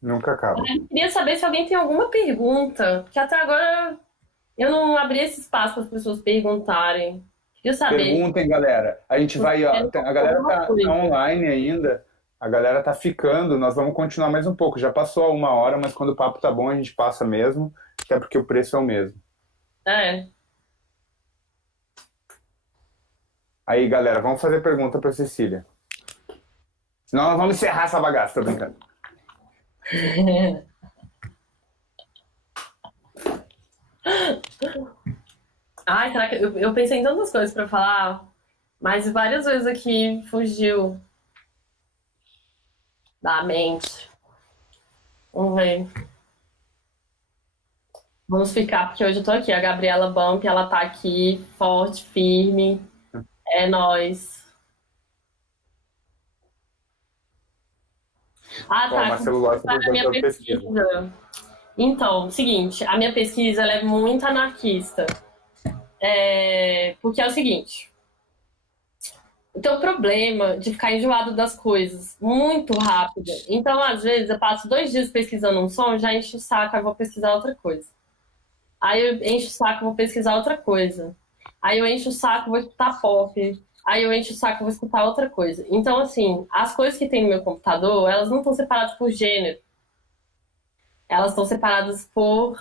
Nunca acaba. Eu queria saber se alguém tem alguma pergunta, porque até agora eu não abri esse espaço para as pessoas perguntarem. Queria saber. Perguntem, galera. A gente vai, ó, a galera Alguma tá coisa. online ainda. A galera tá ficando. Nós vamos continuar mais um pouco. Já passou 1 hora, mas quando o papo tá bom, a gente passa mesmo, até porque o preço é o mesmo. É. Aí, galera, vamos fazer pergunta pra Cecília. Senão nós vamos encerrar essa bagaça, tô brincando. Ai, será que eu pensei em tantas coisas pra falar, mas várias vezes aqui fugiu da mente. Vamos ver. Vamos ficar, porque hoje eu tô aqui. A Gabriela Bump, ela tá aqui, forte, firme. É nóis. Ah, Ó, o tá. Marcelo Lopes Para a minha perguntou pesquisa. pesquisa. Então, seguinte, a minha pesquisa ela é muito anarquista. Porque é o seguinte, eu tenho um problema de ficar enjoado das coisas muito rápido. Então, às vezes, eu passo 2 dias pesquisando um som, já encho o saco, aí vou pesquisar outra coisa. Aí eu encho o saco, vou pesquisar outra coisa. Aí eu encho o saco, vou escutar pop. Aí eu encho o saco, vou escutar outra coisa. Então, assim, as coisas que tem no meu computador, elas não estão separadas por gênero. Elas estão separadas por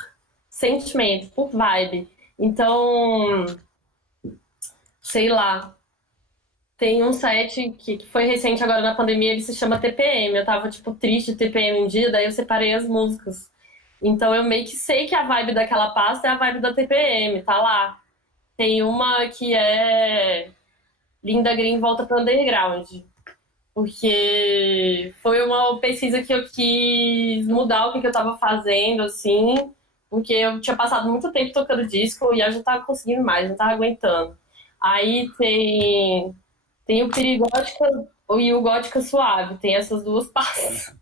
sentimento, por vibe. Então, sei lá. Tem um set que foi recente agora na pandemia, ele se chama TPM. Eu tava, tipo, triste de TPM um dia, daí eu separei as músicas. Então eu meio que sei que a vibe daquela pasta é a vibe da TPM, tá lá. Tem uma que é Linda Green volta pro underground. Porque foi uma pesquisa que eu quis mudar o que eu tava fazendo, assim, porque eu tinha passado muito tempo tocando disco e eu já tava conseguindo mais, não tava aguentando. Aí tem o Perigótica e o Gótica Suave, tem essas duas pastas.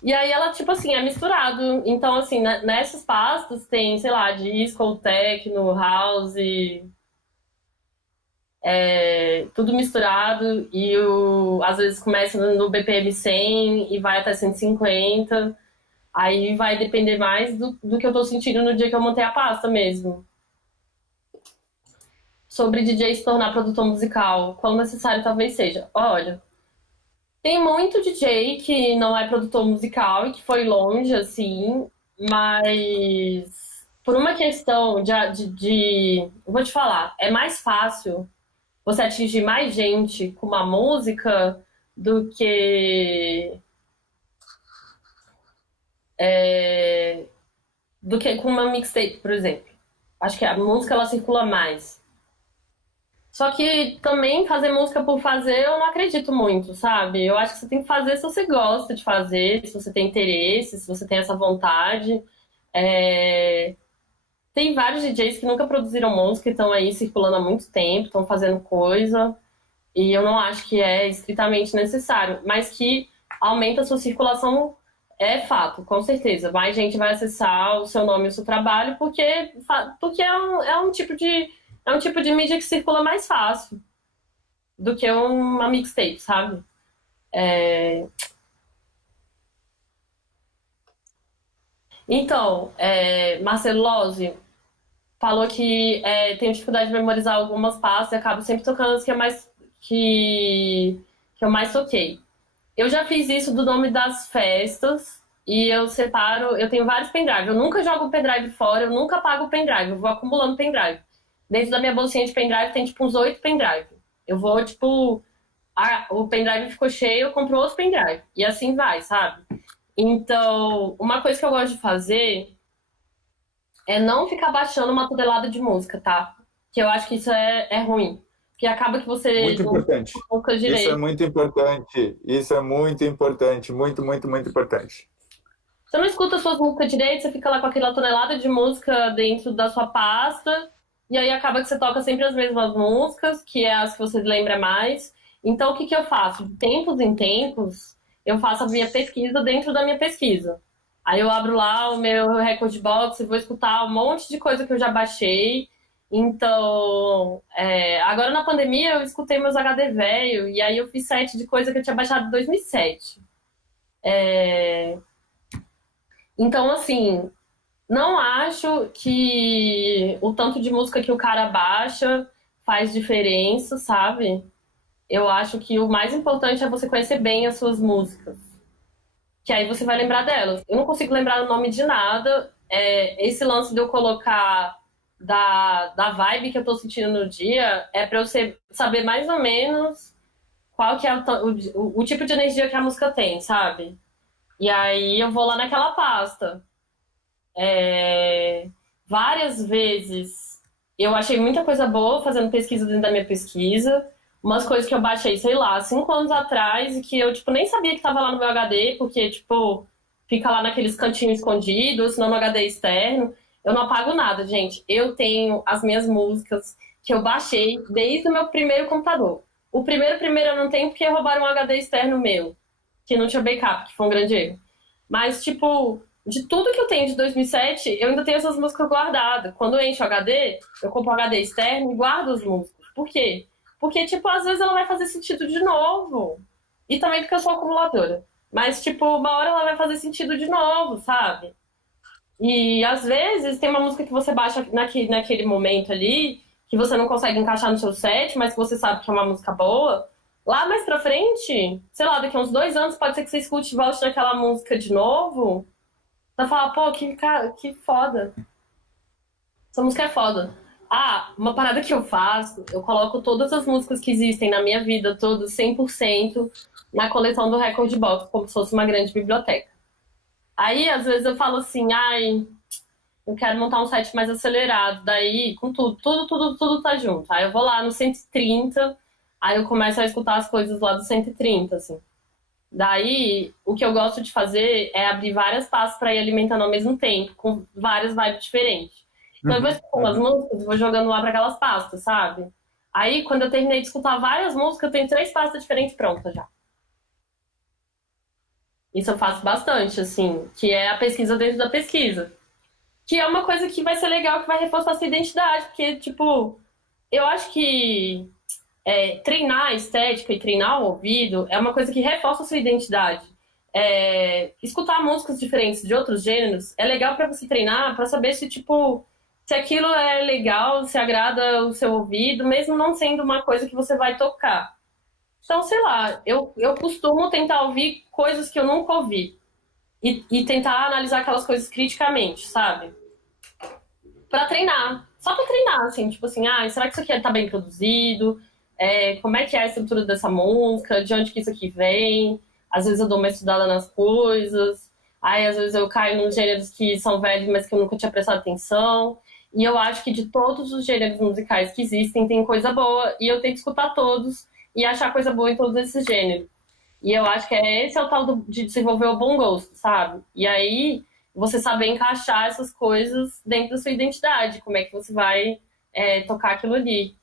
E aí ela, tipo assim, é misturado. Então, assim, nessas pastas tem, sei lá, disco, techno, house, tudo misturado. E às vezes começa no BPM 100 e vai até 150. Aí vai depender mais do que eu tô sentindo no dia que eu montei a pasta mesmo. Sobre DJ se tornar produtor musical, quão necessário talvez seja. Olha, tem muito DJ que não é produtor musical e que foi longe, assim, mas por uma questão eu vou te falar, é mais fácil você atingir mais gente com uma música do que com uma mixtape, por exemplo. Acho que a música ela circula mais. Só que também fazer música por fazer, eu não acredito muito, sabe? Eu acho que você tem que fazer se você gosta de fazer, se você tem interesse, se você tem essa vontade. É, Tem vários DJs que nunca produziram música e estão aí circulando há muito tempo, estão fazendo coisa, e eu não acho que é estritamente necessário, mas que aumenta a sua circulação é fato, com certeza. Mais gente vai acessar o seu nome e o seu trabalho porque é um tipo de mídia que circula mais fácil do que uma mixtape, sabe? É, Então, Marcelo Lozzi falou que tem dificuldade de memorizar algumas pastas e acaba sempre tocando as que eu mais toquei. Eu já fiz isso do nome das festas e eu separo, eu tenho vários pendrive. Eu nunca jogo o pendrive fora, eu nunca apago o pendrive, eu vou acumulando pendrive. Dentro da minha bolsinha de pendrive tem tipo uns 8 pendrive. Eu vou, tipo, o pendrive ficou cheio, eu compro outro pendrive. E assim vai, sabe? Então, uma coisa que eu gosto de fazer é não ficar baixando uma tonelada de música, tá? Que eu acho que isso é ruim. Porque acaba que você Muito não importante. toca Isso é direito. muito importante. Isso é muito importante. Muito, muito, muito importante. Você não escuta suas músicas direito, você fica lá com aquela tonelada de música dentro da sua pasta, e aí acaba que você toca sempre as mesmas músicas, que é as que você lembra mais. Então, o que que eu faço? De tempos em tempos, eu faço a minha pesquisa dentro da minha pesquisa. Aí eu abro lá o meu Record Box e vou escutar um monte de coisa que eu já baixei. Então, agora na pandemia eu escutei meus HD velho, e aí eu fiz set de coisa que eu tinha baixado em 2007. Então, assim, não acho que o tanto de música que o cara baixa faz diferença, sabe? Eu acho que o mais importante é você conhecer bem as suas músicas, que aí você vai lembrar delas. Eu não consigo lembrar o nome de nada. Esse lance de eu colocar da vibe que eu tô sentindo no dia é pra eu saber mais ou menos qual que é o tipo de energia que a música tem, sabe? E aí eu vou lá naquela pasta. Várias vezes eu achei muita coisa boa fazendo pesquisa dentro da minha pesquisa. Umas coisas que eu baixei, sei lá, 5 anos atrás e que eu, tipo, nem sabia que tava lá no meu HD, porque, tipo, fica lá naqueles cantinhos escondidos, senão no HD externo. Eu não apago nada, gente. Eu tenho as minhas músicas que eu baixei desde o meu primeiro computador. O primeiro eu não tenho porque roubaram um HD externo meu, que não tinha backup, que foi um grande erro. Mas, tipo, de tudo que eu tenho de 2007, eu ainda tenho essas músicas guardadas. Quando eu encho o HD, eu compro um HD externo e guardo as músicas. Por quê? Porque, tipo, às vezes ela vai fazer sentido de novo. E também porque eu sou acumuladora. Mas, tipo, uma hora ela vai fazer sentido de novo, sabe? E, às vezes, tem uma música que você baixa naquele momento ali, que você não consegue encaixar no seu set, mas que você sabe que é uma música boa. Lá mais pra frente, sei lá, daqui a uns 2 anos, pode ser que você escute e volte naquela música de novo. Vai falar, pô, que foda. Essa música é foda. Ah, uma parada que eu faço, eu coloco todas as músicas que existem na minha vida, todas 100%, na coleção do Record Box, como se fosse uma grande biblioteca. Aí, às vezes, eu falo assim, ai, eu quero montar um site mais acelerado. Daí, com tudo tá junto. Aí eu vou lá no 130, aí eu começo a escutar as coisas lá do 130, assim. Daí, o que eu gosto de fazer é abrir várias pastas para ir alimentando ao mesmo tempo, com várias vibes diferentes. Então, eu vou escutando as músicas e vou jogando lá para aquelas pastas, sabe? Aí, quando eu terminei de escutar várias músicas, eu tenho 3 pastas diferentes prontas já. Isso eu faço bastante, assim, que é a pesquisa dentro da pesquisa. Que é uma coisa que vai ser legal, que vai reforçar a sua identidade, porque, tipo, eu acho que treinar a estética e treinar o ouvido é uma coisa que reforça a sua identidade. Escutar músicas diferentes de outros gêneros é legal pra você treinar, pra saber se, tipo, se aquilo é legal, se agrada o seu ouvido, mesmo não sendo uma coisa que você vai tocar. Então, sei lá, eu costumo tentar ouvir coisas que eu nunca ouvi e tentar analisar aquelas coisas criticamente, sabe? Pra treinar. Só pra treinar, assim, tipo assim, será que isso aqui tá bem produzido? Como é que é a estrutura dessa música? De onde que isso aqui vem? Às vezes eu dou uma estudada nas coisas. Aí, às vezes eu caio nos gêneros que são velhos, mas que eu nunca tinha prestado atenção. E eu acho que de todos os gêneros musicais que existem, tem coisa boa. E eu tenho que escutar todos e achar coisa boa em todos esses gêneros. E eu acho que esse é o tal de desenvolver o bom gosto, sabe? E aí você saber encaixar essas coisas dentro da sua identidade. Como é que você vai tocar aquilo ali.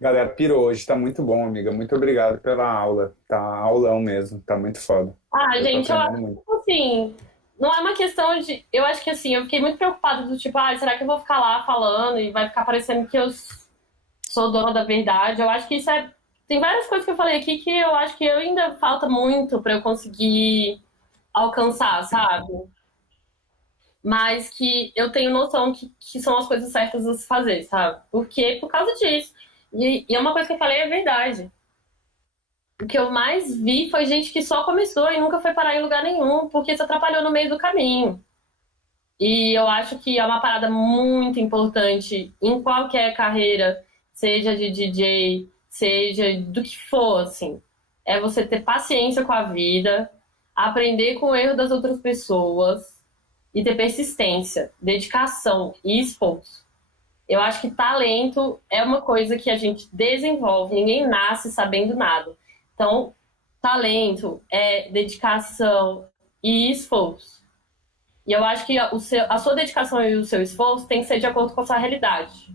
Galera, pirou hoje, tá muito bom, amiga. Muito obrigado pela aula. Tá aulão mesmo, tá muito foda. Eu tô Gente, eu acho aprendendo muito. que, assim, não é uma questão de. Eu acho que, assim, eu fiquei muito preocupada do tipo, será que eu vou ficar lá falando e vai ficar parecendo que eu sou dona da verdade? Eu acho que isso é. Tem várias coisas que eu falei aqui que eu acho que eu ainda falta muito pra eu conseguir alcançar, sabe? Mas que eu tenho noção que são as coisas certas a se fazer, sabe? Porque por causa disso. E é uma coisa que eu falei é verdade. O que eu mais vi foi gente que só começou e nunca foi parar em lugar nenhum, porque se atrapalhou no meio do caminho. E eu acho que é uma parada muito importante em qualquer carreira, seja de DJ, seja do que for, assim. É você ter paciência com a vida, aprender com o erro das outras pessoas e ter persistência, dedicação e esforço. Eu acho que talento é uma coisa que a gente desenvolve, ninguém nasce sabendo nada. Então, talento é dedicação e esforço. E eu acho que a sua dedicação e o seu esforço tem que ser de acordo com a sua realidade.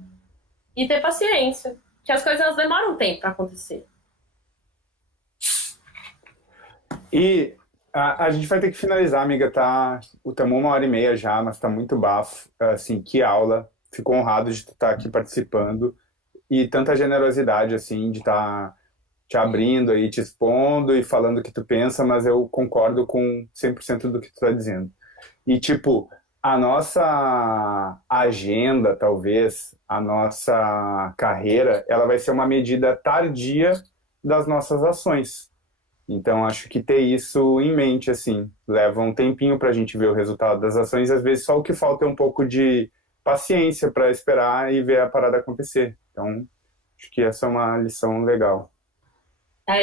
E ter paciência, que as coisas demoram um tempo para acontecer. E a gente vai ter que finalizar, amiga. Estamos 1h30 já, mas tá muito bafo. Assim, que aula. Fico honrado de estar aqui participando. E tanta generosidade, assim, de estar te abrindo aí, te expondo e falando o que tu pensa, mas eu concordo com 100% do que tu tá dizendo. E, tipo, a nossa agenda, talvez, a nossa carreira, ela vai ser uma medida tardia das nossas ações. Então, acho que ter isso em mente, assim, leva um tempinho para a gente ver o resultado das ações. Às vezes, só o que falta é um pouco de paciência para esperar e ver a parada acontecer. Então, acho que essa é uma lição legal.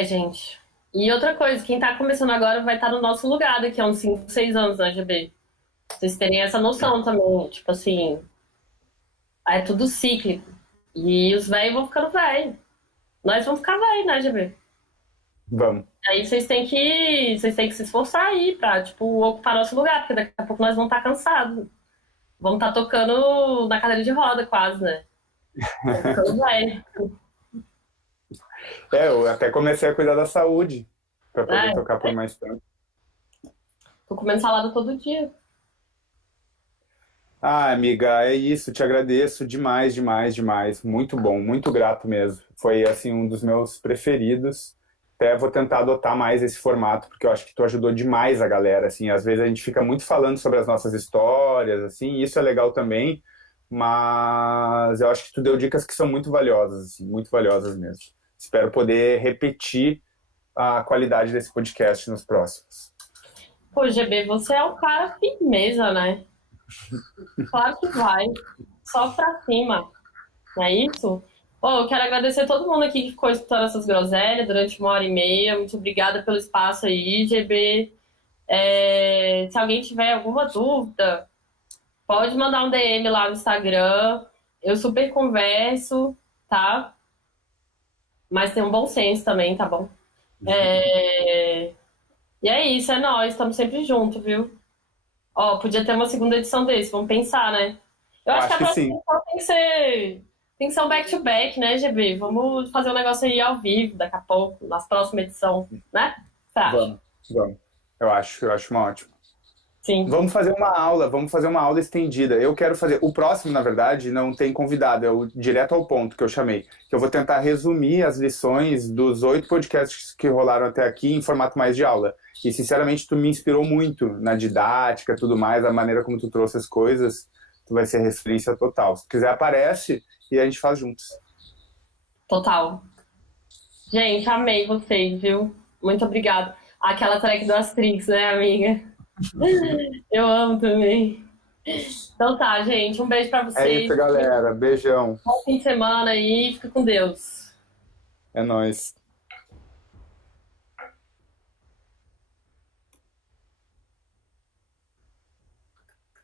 Gente. E outra coisa, quem tá começando agora vai estar no nosso lugar daqui a uns 5, 6 anos na GB. Vocês terem essa noção também. Tipo assim, é tudo cíclico. E os velhos vão ficando velhos. Nós vamos ficar velhos, né, GB? Vamos. Aí vocês têm que se esforçar aí pra, tipo, ocupar nosso lugar, porque daqui a pouco nós vamos estar cansados. Vamos estar tocando na cadeira de roda, quase, né? Vamos ficando velho. Eu até comecei a cuidar da saúde para poder tocar por mais tempo. Tô comendo salada todo dia. Amiga, é isso. Te agradeço demais, demais, demais. Muito bom, muito grato mesmo. Foi, assim, um dos meus preferidos. Até vou tentar adotar mais esse formato, porque eu acho que tu ajudou demais a galera, assim. Às vezes a gente fica muito falando sobre as nossas histórias, assim, e isso é legal também, mas eu acho que tu deu dicas que são muito valiosas, assim, muito valiosas mesmo. Espero poder repetir a qualidade desse podcast nos próximos. Pô, GB, você é o cara firmeza, né? Claro que vai. Só pra cima. Não é isso? Pô, eu quero agradecer a todo mundo aqui que ficou escutando essas groselhas durante 1h30. Muito obrigada pelo espaço aí, GB. Se alguém tiver alguma dúvida, pode mandar um DM lá no Instagram. Eu super converso, tá? Mas tem um bom senso também, tá bom? E é isso, é nóis. Estamos sempre juntos, viu? Ó, podia ter uma segunda edição desse, vamos pensar, né? Eu acho que a próxima edição tem que ser um back-to-back, né, GB? Vamos fazer um negócio aí ao vivo daqui a pouco, nas próximas edições, né? Tá. Vamos. Eu acho uma ótima. Sim. Vamos fazer uma aula estendida. Eu quero fazer. O próximo, na verdade, não tem convidado, é o direto ao ponto que eu chamei. Que eu vou tentar resumir as lições dos 8 podcasts que rolaram até aqui em formato mais de aula. E, sinceramente, tu me inspirou muito na didática e tudo mais, a maneira como tu trouxe as coisas. Tu vai ser referência total. Se quiser, aparece e a gente faz juntos. Total. Gente, amei vocês, viu? Muito obrigada. Aquela track do Astrix, né, amiga? Eu amo também. Então tá, gente. Um beijo pra vocês. É isso, galera. Beijão. Bom fim de semana aí. Fica com Deus. É nóis.